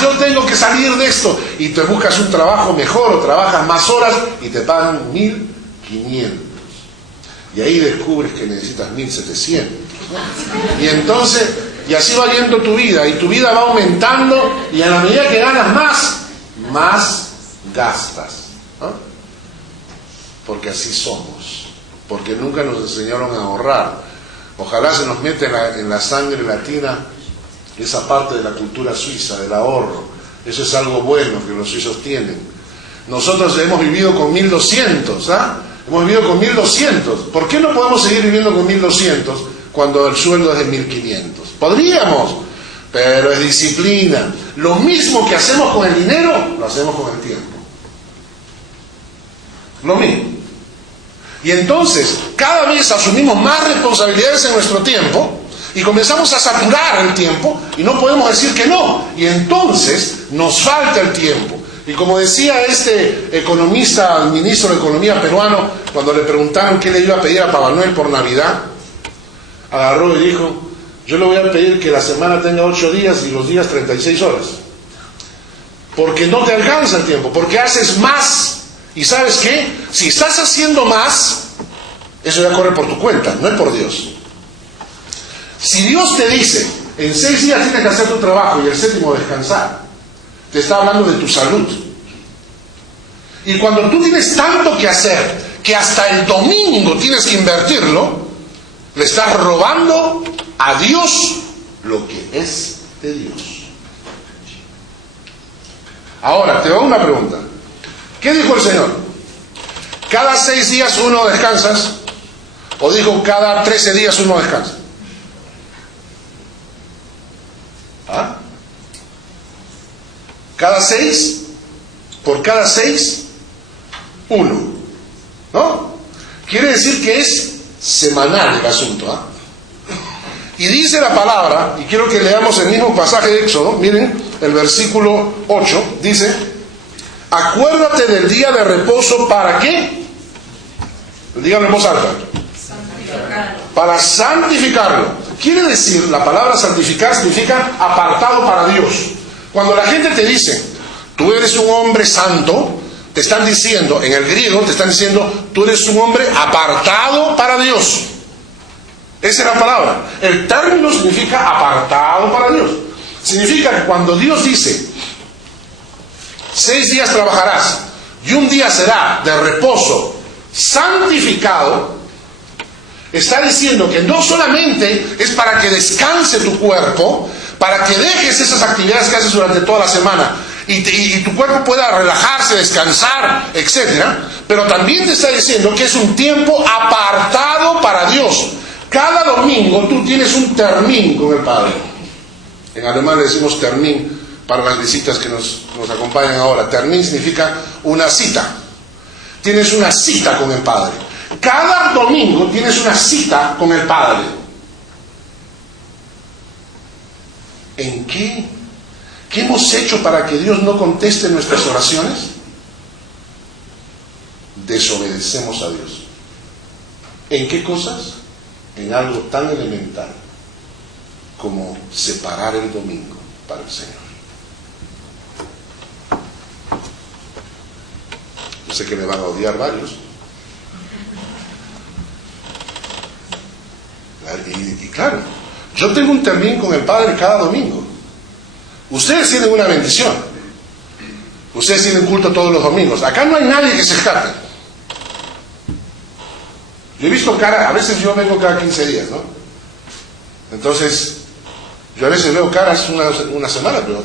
yo tengo que salir de esto. Y te buscas un trabajo mejor o trabajas más horas y te pagan 1.500. Y ahí descubres que necesitas 1.700, ¿no? Y entonces, y así va yendo tu vida, y tu vida va aumentando, y a la medida que ganas más gastas, ¿no? Porque así somos, porque nunca nos enseñaron a ahorrar. Ojalá se nos mete en la sangre latina esa parte de la cultura suiza, del ahorro. Eso es algo bueno que los suizos tienen. Nosotros hemos vivido con 1.200, ¿ah? Hemos vivido con 1.200. ¿Por qué no podemos seguir viviendo con 1.200 cuando el sueldo es de 1.500? Podríamos, pero es disciplina. Lo mismo que hacemos con el dinero, lo hacemos con el tiempo. Lo mismo. Y entonces, cada vez asumimos más responsabilidades en nuestro tiempo y comenzamos a saturar el tiempo y no podemos decir que no. Y entonces nos falta el tiempo. Y como decía este economista, el ministro de Economía peruano, cuando le preguntaron qué le iba a pedir a Papá Noel por Navidad, agarró y dijo, yo le voy a pedir que la semana tenga 8 días y los días 36 horas. Porque no te alcanza el tiempo, porque haces más. ¿Y sabes qué? Si estás haciendo más, eso ya corre por tu cuenta, no es por Dios. Si Dios te dice, en 6 días tienes que hacer tu trabajo y el 7º descansar, te está hablando de tu salud. Y cuando tú tienes tanto que hacer, que hasta el domingo tienes que invertirlo, le estás robando a Dios lo que es de Dios. Ahora, te hago una pregunta. ¿Qué dijo el Señor? ¿Cada 6 días uno descansas? ¿O dijo cada 13 días uno descansa? ¿Ah? ¿Cada 6? ¿Por cada 6? Uno. ¿No? Quiere decir que es semanal el asunto. ¿Ah? Y dice la palabra, y quiero que leamos el mismo pasaje de Éxodo, miren, el versículo 8, dice, acuérdate del día de reposo, ¿para qué? Díganlo en voz alta. Para santificarlo. Quiere decir, la palabra santificar significa apartado para Dios. Cuando la gente te dice, tú eres un hombre santo, te están diciendo, en el griego te están diciendo, tú eres un hombre apartado para Dios. Esa es la palabra. El término significa apartado para Dios. Significa que cuando Dios dice, 6 días trabajarás y un día será de reposo santificado, está diciendo que no solamente es para que descanse tu cuerpo, para que dejes esas actividades que haces durante toda la semana y tu cuerpo pueda relajarse, descansar, etc., pero también te está diciendo que es un tiempo apartado para Dios. Cada domingo tú tienes un termin con el Padre. En alemán le decimos termin para las visitas que nos acompañan ahora. Termin significa una cita. Tienes una cita con el Padre. Cada domingo tienes una cita con el Padre. ¿En qué? ¿Qué hemos hecho para que Dios no conteste nuestras oraciones? Desobedecemos a Dios. ¿En qué cosas? En algo tan elemental como separar el domingo para el Señor. Yo sé que me van a odiar varios. Y claro, yo tengo un termín con el Padre cada domingo. Ustedes tienen una bendición. Ustedes tienen culto todos los domingos. Acá no hay nadie que se escape. Yo he visto caras, a veces yo vengo cada 15 días, ¿no? Entonces, yo a veces veo caras una semana, pero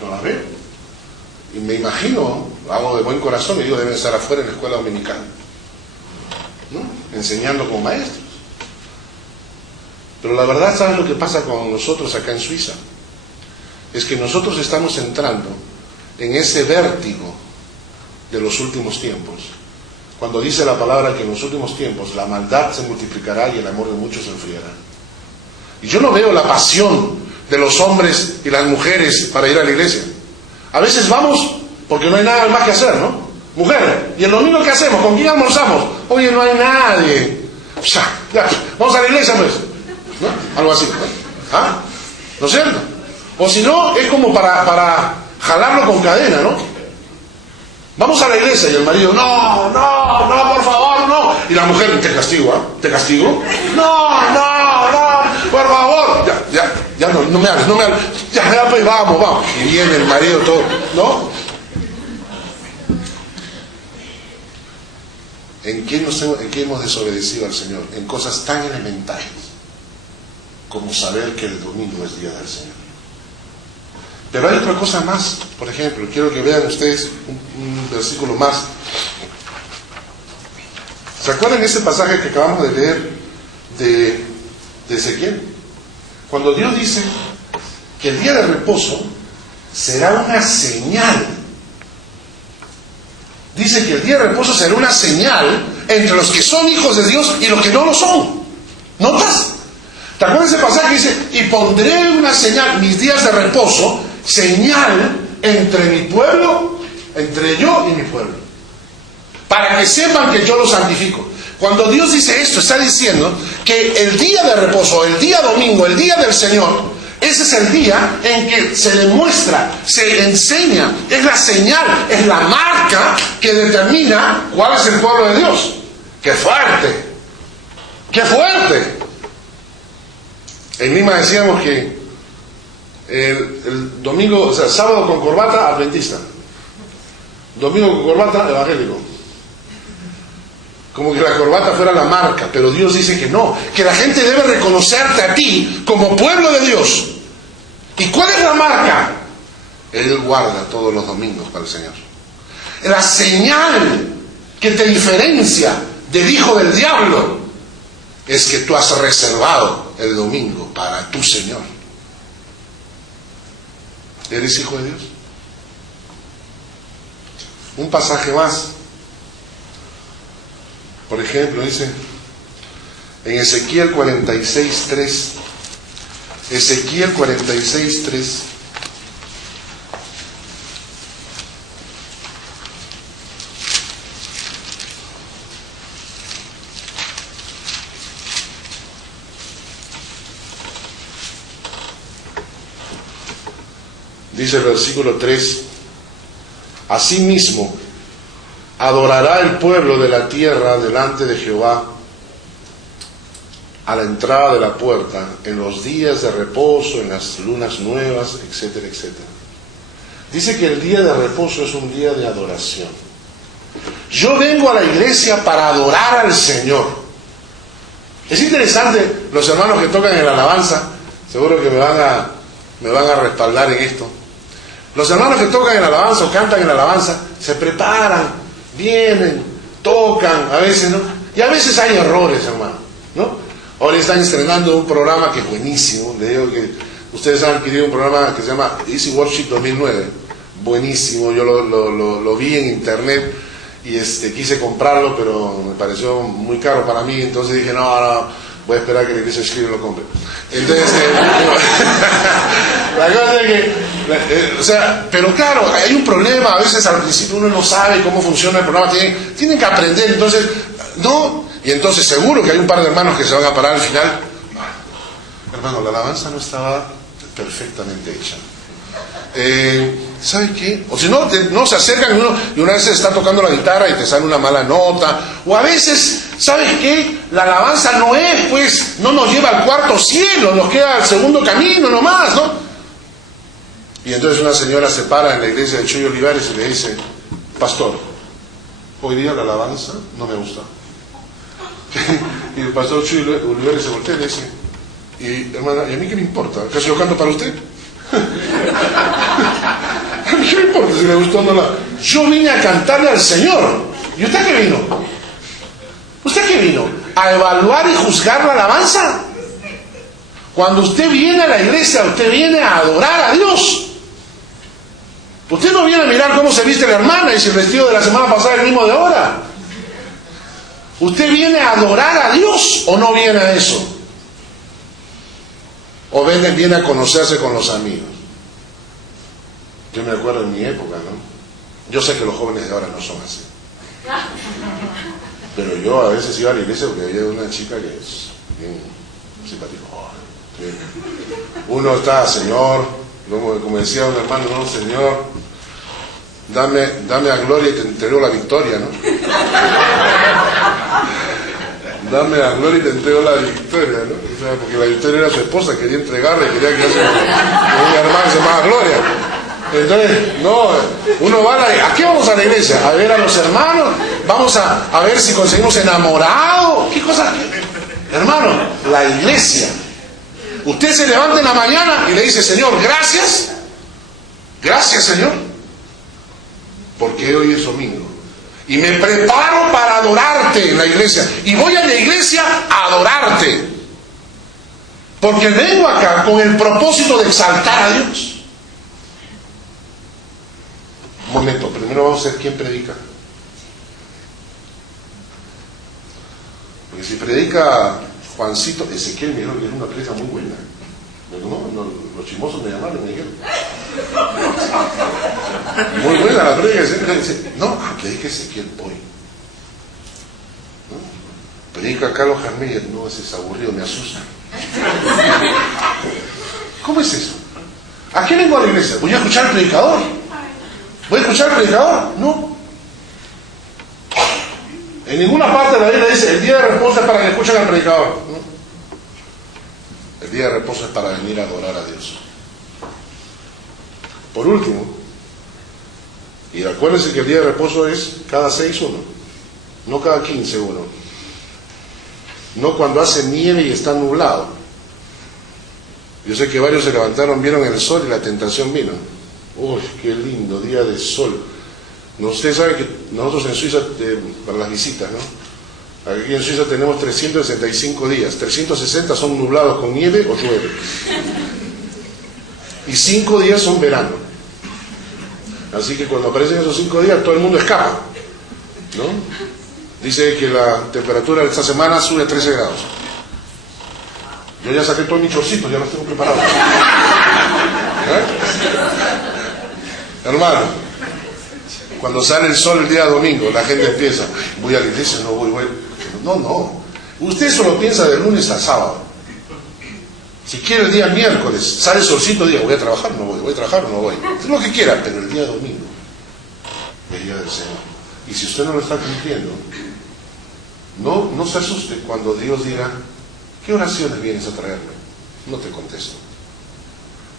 no las veo. Y me imagino, hago de buen corazón y digo, deben estar afuera en la escuela dominical, ¿no? Enseñando como maestros. Pero la verdad, ¿sabes lo que pasa con nosotros acá en Suiza? Es que nosotros estamos entrando en ese vértigo de los últimos tiempos. Cuando dice la palabra que en los últimos tiempos la maldad se multiplicará y el amor de muchos se enfriará. Y yo no veo la pasión de los hombres y las mujeres para ir a la iglesia. A veces vamos porque no hay nada más que hacer, ¿no? Mujer, ¿y el domingo qué hacemos? ¿Con quién almorzamos? Oye, no hay nadie. Ya, vamos a la iglesia, pues, ¿no? Algo así, ¿no? ¿Ah? ¿No es cierto? O si no, es como para jalarlo con cadena, ¿no? Vamos a la iglesia y el marido, no, por favor, no. Y la mujer, te castigo, ¿ah? ¿Te castigo? No, por favor. Ya, no me hables. Ya, pues vamos. Y viene el marido todo, ¿no? ¿En qué hemos desobedecido al Señor? En cosas tan elementales como saber que el domingo es día del Señor. Pero hay otra cosa más. Por ejemplo, quiero que vean ustedes un versículo más. ¿Se acuerdan ese pasaje que acabamos de leer de Ezequiel? Cuando Dios dice que el día de reposo será una señal. Dice que el día de reposo será una señal entre los que son hijos de Dios y los que no lo son. ¿Notas? ¿Te acuerdas ese pasaje que dice, y pondré una señal, mis días de reposo, señal entre mi pueblo, entre yo y mi pueblo, para que sepan que yo los santifico? Cuando Dios dice esto, está diciendo que el día de reposo, el día domingo, el día del Señor, ese es el día en que se demuestra, se enseña, es la señal, es la marca que determina cuál es el pueblo de Dios. ¡Qué fuerte! ¡Qué fuerte! En Lima decíamos que el domingo, o sea, sábado con corbata, adventista. Domingo con corbata, evangélico. Como que la corbata fuera la marca, pero Dios dice que no, que la gente debe reconocerte a ti como pueblo de Dios. ¿Y cuál es la marca? Él guarda todos los domingos para el Señor. La señal que te diferencia del hijo del diablo es que tú has reservado el domingo para tu Señor. ¿Eres hijo de Dios? Un pasaje más. Por ejemplo, dice en Ezequiel 46:3. Ezequiel 46:3. Dice el versículo 3: Asimismo, adorará el pueblo de la tierra delante de Jehová a la entrada de la puerta, en los días de reposo, en las lunas nuevas, etcétera, etcétera. Dice que el día de reposo es un día de adoración. Yo vengo a la iglesia para adorar al Señor. Es interesante, los hermanos que tocan en la alabanza, seguro que me van a respaldar en esto. Los hermanos que tocan en la alabanza o cantan en la alabanza, se preparan, vienen, tocan, a veces, ¿no? Y a veces hay errores, hermano, ¿no? Ahora están estrenando un programa que es buenísimo. Le digo que ustedes han adquirido un programa que se llama Easy Worship 2009. Buenísimo, yo lo vi en internet y quise comprarlo, pero me pareció muy caro para mí. Entonces dije, no, voy a esperar que la iglesia escriba y lo compre. Entonces, La cosa es que, o sea, pero claro, hay un problema, a veces al principio uno no sabe cómo funciona el programa, tienen que aprender, entonces, no, y entonces seguro que hay un par de hermanos que se van a parar al final. Hermano, la alabanza no estaba perfectamente hecha. ¿Sabe qué? O si no, no se acercan y una vez se está tocando la guitarra y te sale una mala nota. O a veces, ¿sabes qué? La alabanza no es, pues, no nos lleva al cuarto cielo, nos queda al segundo camino nomás, ¿no? Y entonces una señora se para en la iglesia de Chuy Olivares y le dice: pastor, hoy día la alabanza no me gusta. Y el pastor Chuy Olivares se voltea y le dice: y hermana, ¿y a mí qué me importa? ¿Acaso yo canto para usted? ¿A mí qué me importa si le gustó o no la...? Yo vine a cantarle al Señor. ¿Y usted qué vino? ¿Usted qué vino? ¿A evaluar y juzgar la alabanza? Cuando usted viene a la iglesia, usted viene a adorar a Dios. Usted no viene a mirar cómo se viste la hermana y si el vestido de la semana pasada es el mismo de ahora. ¿Usted viene a adorar a Dios o no viene a eso? O viene a conocerse con los amigos. Yo me acuerdo en mi época, ¿no? Yo sé que los jóvenes de ahora no son así. Pero yo a veces iba a la iglesia porque había una chica que es bien simpática. Uno está: Señor, como decía un hermano, no, Señor, dame a gloria y te entrego la victoria, ¿no? Dame a gloria y te entrego la victoria, ¿no? O sea, porque la victoria era su esposa, quería entregarle, quería que un hermano se llamaba Gloria. Entonces, no, uno va ¿a qué vamos a la iglesia? A ver a los hermanos, vamos a ver si conseguimos enamorados. ¿Qué cosa? Hermano, la iglesia. Usted se levanta en la mañana y le dice: Señor, gracias. Gracias, Señor, porque hoy es domingo. Y me preparo para adorarte en la iglesia. Y voy a la iglesia a adorarte. Porque vengo acá con el propósito de exaltar a Dios. Un momento, primero vamos a ver quién predica. Porque si predica Juancito, Ezequiel me dijeron que es una predica muy buena. No, los chismosos me llamaron y me dijeron: muy buena la predica. No, predica Ezequiel hoy. ¿No? Predica Carlos Jarmiller. No, ese es aburrido, me asusta. ¿Cómo es eso? ¿A qué vengo a la iglesia? ¿Voy a escuchar al predicador? ¿Voy a escuchar al predicador? No. En ninguna parte de la Biblia dice: el día de reposo es para que escuchen al predicador. ¿No? El día de reposo es para venir a adorar a Dios. Por último, y acuérdense que el día de reposo es cada 6 uno, no cada 15 uno. No cuando hace nieve y está nublado. Yo sé que varios se levantaron, vieron el sol y la tentación vino. Uy, qué lindo día de sol. No, ustedes saben que nosotros en Suiza, para las visitas, ¿no? Aquí en Suiza tenemos 365 días. 360 son nublados con nieve o llueve. Y 5 días son verano. Así que cuando aparecen esos 5 días, todo el mundo escapa, ¿no? Dice que la temperatura de esta semana sube a 13 grados. Yo ya saqué todos mis chorcitos, ya los tengo preparados. Hermano, cuando sale el sol el día domingo, la gente empieza: voy a la iglesia, no voy. No. Usted solo piensa de lunes a sábado. Si quiere el día miércoles, sale el solcito, diga: voy a trabajar, no voy, voy a trabajar o no voy. Es lo que quiera, pero el día domingo, el día del Señor. Y si usted no lo está cumpliendo, no se asuste cuando Dios diga: ¿qué oraciones vienes a traerme? No te contesto.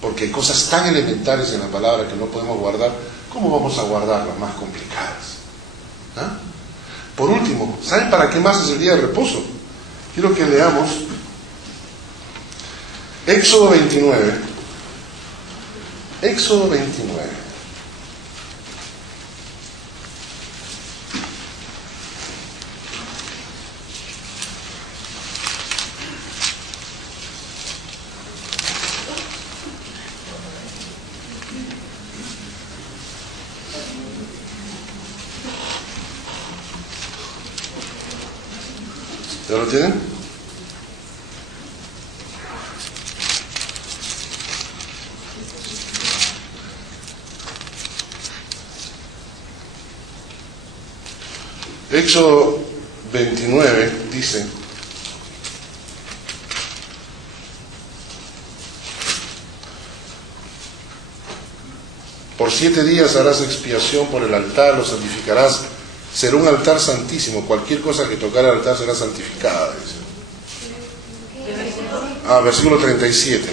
Porque hay cosas tan elementales en la palabra que no podemos guardar. ¿Cómo vamos a guardar las más complicadas? ¿Ah? Por último, ¿saben para qué más es el día de reposo? Quiero que leamos Éxodo 29. Éxodo 29. ¿Ya lo tienen? Éxodo 29 dice: por 7 días harás expiación por el altar, lo santificarás, será un altar santísimo, cualquier cosa que tocar el altar será santificada, dice. Versículo 37.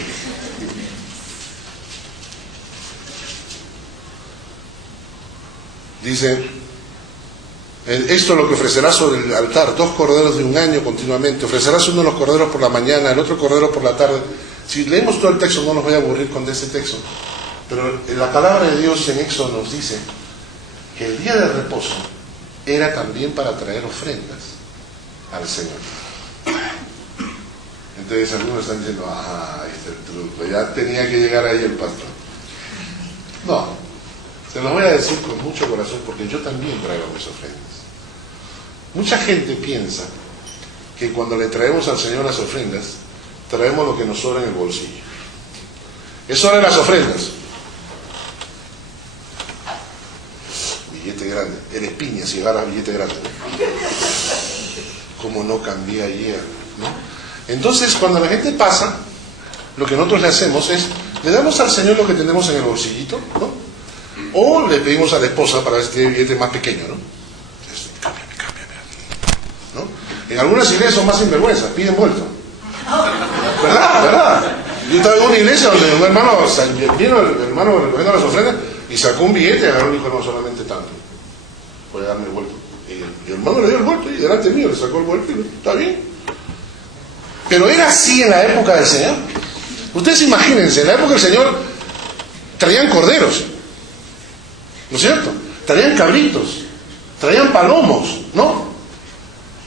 Dice: esto es lo que ofrecerás sobre el altar, 2 corderos de un año continuamente. Ofrecerás uno de los corderos por la mañana, el otro cordero por la tarde. Si leemos todo el texto, no nos voy a aburrir con ese texto, pero la palabra de Dios en Éxodo nos dice que el día de reposo era también para traer ofrendas al Señor. Entonces algunos están diciendo: este es el truco, ya tenía que llegar ahí el pastor. No, se los voy a decir con mucho corazón, porque yo también traigo mis ofrendas. Mucha gente piensa que cuando le traemos al Señor las ofrendas, traemos lo que nos sobra en el bolsillo. Es hora de las ofrendas. Billete grande. Eres piña si agarras billete grande. Como no cambié ayer, ¿no? Entonces, cuando la gente pasa, lo que nosotros le hacemos es, le damos al Señor lo que tenemos en el bolsillito, ¿no? O le pedimos a la esposa para ver si tiene billete más pequeño, ¿no? Cámbiame, ¿no? En algunas iglesias son más sinvergüenzas, piden vuelto. ¿Verdad? Yo estaba en una iglesia donde un hermano, vino el hermano recogiendo las ofrendas y sacó un billete y agarró y dijo: no, solamente tanto, voy a darme el vuelto. Y el hermano le dio el vuelto y delante mío le sacó el vuelto y dijo: está bien. Pero era así en la época del Señor. Ustedes imagínense, en la época del Señor traían corderos, ¿no es cierto? Traían cabritos, traían palomos, ¿no?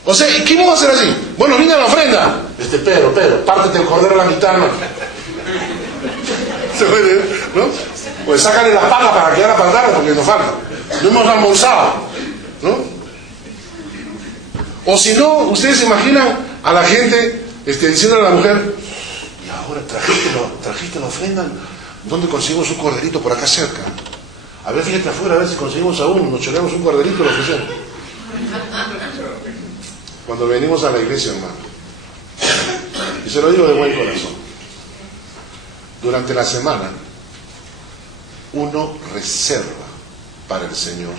O sea, ¿y qué vamos a hacer así? Bueno, venga la ofrenda. Pedro, pártete el cordero a la mitad, ¿no? ¿Se puede, no? Pues sácale la paga para que haga para porque nos falta. No hemos almorzado, ¿no? O si no, ustedes se imaginan a la gente diciéndole a la mujer: y ahora trajiste la ofrenda, ¿dónde conseguimos un corderito? Por acá cerca. A ver, fíjate afuera, a ver si conseguimos a uno, nos choreamos un corderito y lo ofrecemos. Cuando venimos a la iglesia, hermano, y se lo digo de buen corazón, durante la semana uno reserva para el Señor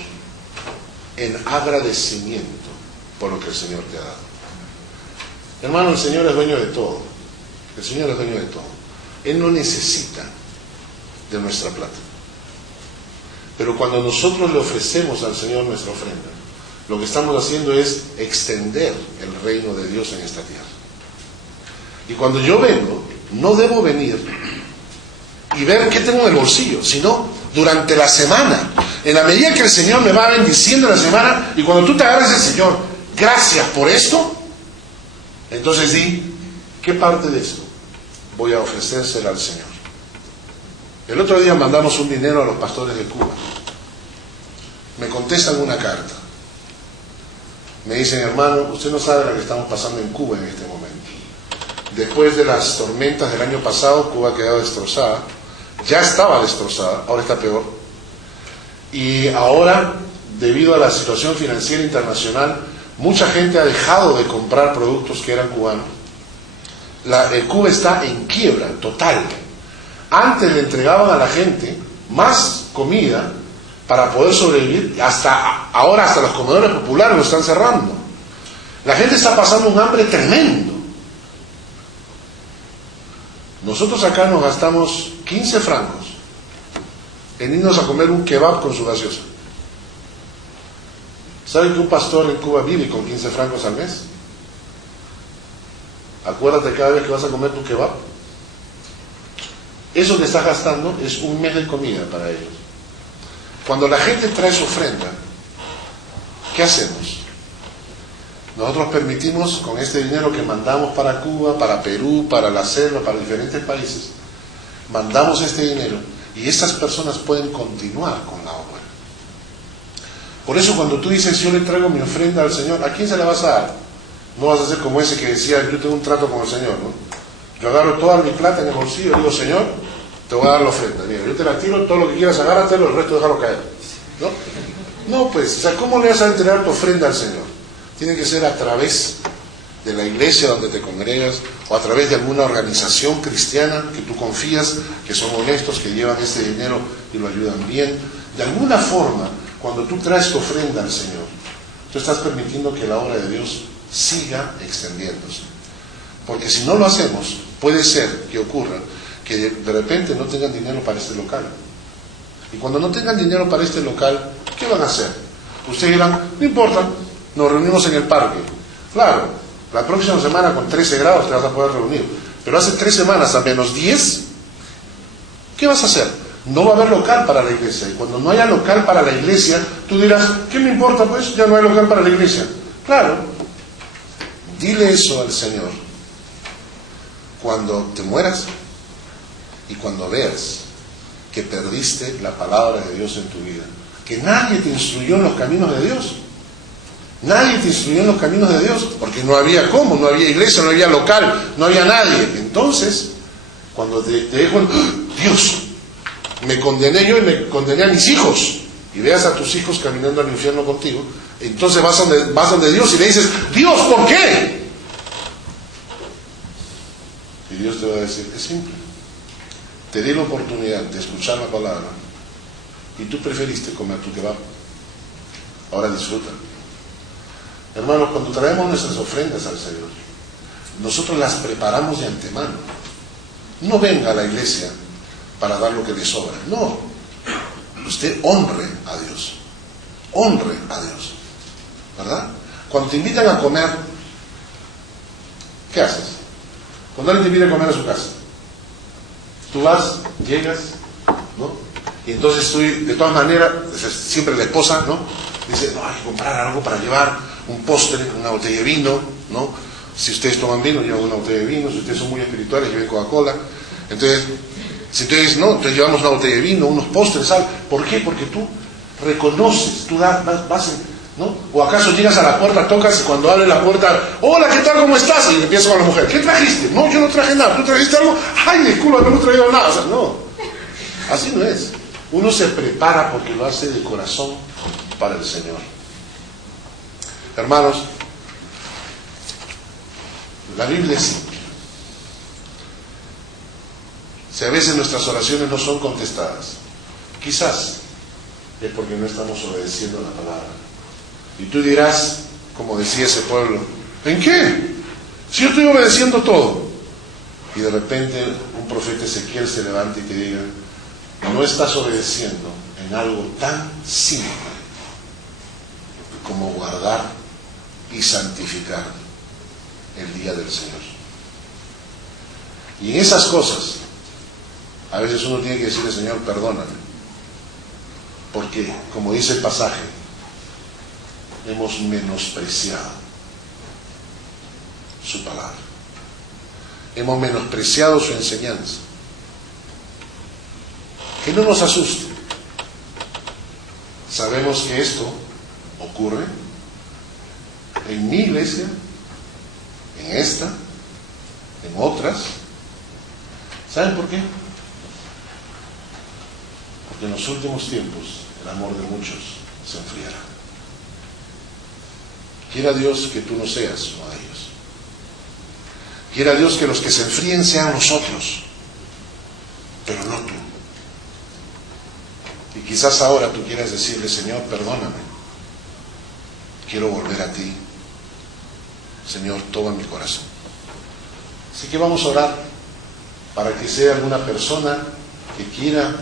en agradecimiento por lo que el Señor te ha dado. Hermano, el Señor es dueño de todo. El Señor es dueño de todo. Él no necesita de nuestra plata. Pero cuando nosotros le ofrecemos al Señor nuestra ofrenda, lo que estamos haciendo es extender el reino de Dios en esta tierra. Y cuando yo vengo, no debo venir y ver qué tengo en el bolsillo, sino durante la semana, en la medida que el Señor me va bendiciendo la semana. Y cuando tú te agarras al Señor: gracias por esto, entonces di: ¿qué parte de esto voy a ofrecérsela al Señor? El otro día mandamos un dinero a los pastores de Cuba. Me contestan una carta. Me dicen: hermano, usted no sabe lo que estamos pasando en Cuba en este momento. Después de las tormentas del año pasado, Cuba ha quedado destrozada. Ya estaba destrozada, ahora está peor. Y ahora, debido a la situación financiera internacional, mucha gente ha dejado de comprar productos que eran cubanos. Cuba está en quiebra total. Antes le entregaban a la gente más comida para poder sobrevivir, ahora hasta los comedores populares lo están cerrando. La gente está pasando un hambre tremendo. Nosotros acá nos gastamos 15 francos en irnos a comer un kebab con su gaseosa. ¿Saben que un pastor en Cuba vive con 15 francos al mes? Acuérdate cada vez que vas a comer tu kebab. Eso que estás gastando es un mes de comida para ellos. Cuando la gente trae su ofrenda, ¿qué hacemos? Nosotros permitimos, con este dinero que mandamos para Cuba, para Perú, para la selva, para diferentes países, mandamos este dinero y estas personas pueden continuar con la obra. Por eso cuando tú dices: yo le traigo mi ofrenda al Señor, ¿a quién se la vas a dar? No vas a ser como ese que decía: yo tengo un trato con el Señor, ¿no? Yo agarro toda mi plata en el bolsillo y digo: Señor, te voy a dar la ofrenda. Mira, yo te la tiro, todo lo que quieras agárratelo, el resto déjalo caer, ¿no? No, pues, o sea, ¿cómo le vas a entregar tu ofrenda al Señor? Tiene que ser a través de la iglesia donde te congregas, o a través de alguna organización cristiana que tú confías, que son honestos, que llevan ese dinero y lo ayudan bien. De alguna forma, cuando tú traes tu ofrenda al Señor, tú estás permitiendo que la obra de Dios siga extendiéndose. Porque si no lo hacemos, puede ser que ocurra que de repente no tengan dinero para este local. Y cuando no tengan dinero para este local, ¿qué van a hacer? Ustedes dirán, no importa, nos reunimos en el parque. Claro, la próxima semana con 13 grados te vas a poder reunir. Pero hace 3 semanas a menos 10, ¿qué vas a hacer? No va a haber local para la iglesia. Y cuando no haya local para la iglesia, tú dirás, ¿qué me importa? Pues ya no hay local para la iglesia. Claro, dile eso al Señor cuando te mueras y cuando veas que perdiste la palabra de Dios en tu vida, que nadie te instruyó en los caminos de Dios. Nadie te instruyó en los caminos de Dios, porque no había cómo, no había iglesia, no había local, no había nadie. Entonces, cuando te dejo, Dios, me condené yo y me condené a mis hijos, y veas a tus hijos caminando al infierno contigo, entonces vas donde Dios y le dices, Dios, ¿por qué? Y Dios te va a decir, es simple, te di la oportunidad de escuchar la palabra y tú preferiste comer tu kebab, ahora disfruta. Hermanos, cuando traemos nuestras ofrendas al Señor, nosotros las preparamos de antemano. No venga a la iglesia para dar lo que le sobra, no. Usted honre a Dios, ¿verdad? Cuando te invitan a comer, ¿qué haces? Cuando alguien te invita a comer a su casa, tú vas, llegas, ¿no? Y entonces tú, de todas maneras, siempre la esposa, ¿no? Dice, no, hay que comprar algo para llevar, un postre, una botella de vino, ¿no? Si ustedes toman vino, llevan una botella de vino. Si ustedes son muy espirituales, lleven Coca-Cola. Entonces, si ustedes no, entonces llevamos una botella de vino, unos postres, sal. ¿Por qué? Porque tú reconoces, tú vas, ¿no? O acaso llegas a la puerta, tocas y cuando abre la puerta, hola, ¿qué tal? ¿Cómo estás? Y empiezas con la mujer, ¿qué trajiste? No, yo no traje nada. ¿Tú trajiste algo? Ay, disculpa, no he traído nada. O sea, no, así no es. Uno se prepara porque lo hace de corazón para el Señor. Hermanos, la Biblia es simple. Si a veces nuestras oraciones no son contestadas, quizás es porque no estamos obedeciendo la palabra. Y tú dirás, como decía ese pueblo, ¿en qué? Si yo estoy obedeciendo todo. Y de repente un profeta Ezequiel se levanta y te diga, no estás obedeciendo en algo tan simple como guardar y santificar el día del Señor. Y en esas cosas, a veces uno tiene que decirle, Señor, perdóname, porque, como dice el pasaje, hemos menospreciado su palabra, hemos menospreciado su enseñanza. Que no nos asuste. Sabemos que esto ocurre en mi iglesia, en esta, en otras. ¿Saben por qué? Porque en los últimos tiempos el amor de muchos se enfriará. Quiera Dios que tú no seas uno de ellos. Quiera Dios que los que se enfríen sean nosotros, pero no tú. Y quizás ahora tú quieras decirle, Señor, perdóname, quiero volver a ti. Señor, toma mi corazón. Así que vamos a orar para que sea alguna persona que quiera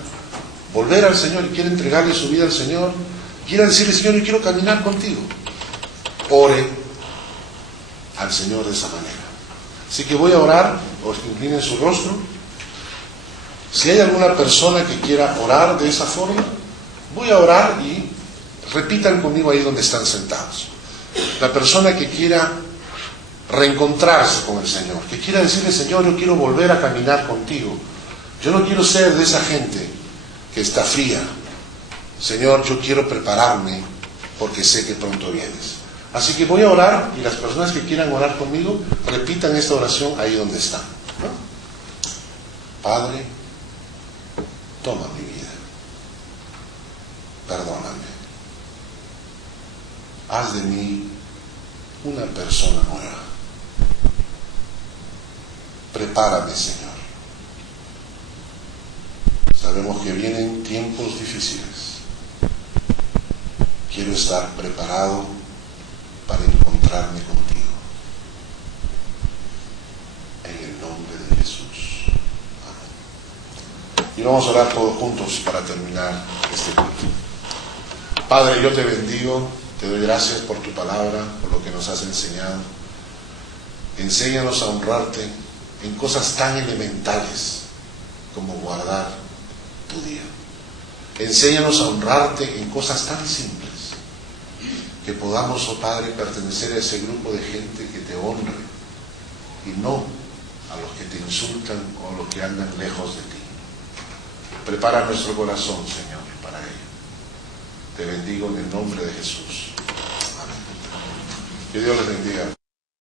volver al Señor y quiera entregarle su vida al Señor, quiera decirle, Señor, yo quiero caminar contigo. Ore al Señor de esa manera. Así que voy a orar, o que inclinen su rostro. Si hay alguna persona que quiera orar de esa forma, voy a orar y repitan conmigo ahí donde están sentados. La persona que quiera reencontrarse con el Señor, que quiera decirle, Señor, yo quiero volver a caminar contigo. Yo no quiero ser de esa gente que está fría. Señor, yo quiero prepararme porque sé que pronto vienes. Así que voy a orar y las personas que quieran orar conmigo, repitan esta oración ahí donde están, ¿no? Padre, toma mi vida, perdóname, haz de mí una persona nueva. Prepárame, Señor. Sabemos que vienen tiempos difíciles. Quiero estar preparado para encontrarme contigo. En el nombre de Jesús. Amén. Y vamos a orar todos juntos para terminar este culto. Padre, yo te bendigo, te doy gracias por tu palabra, por lo que nos has enseñado. Enséñanos a honrarte en cosas tan elementales como guardar tu día. Enséñanos a honrarte en cosas tan simples, que podamos, oh Padre, pertenecer a ese grupo de gente que te honre y no a los que te insultan o a los que andan lejos de ti. Prepara nuestro corazón, Señor, para ello. Te bendigo en el nombre de Jesús. Amén. Que Dios les bendiga.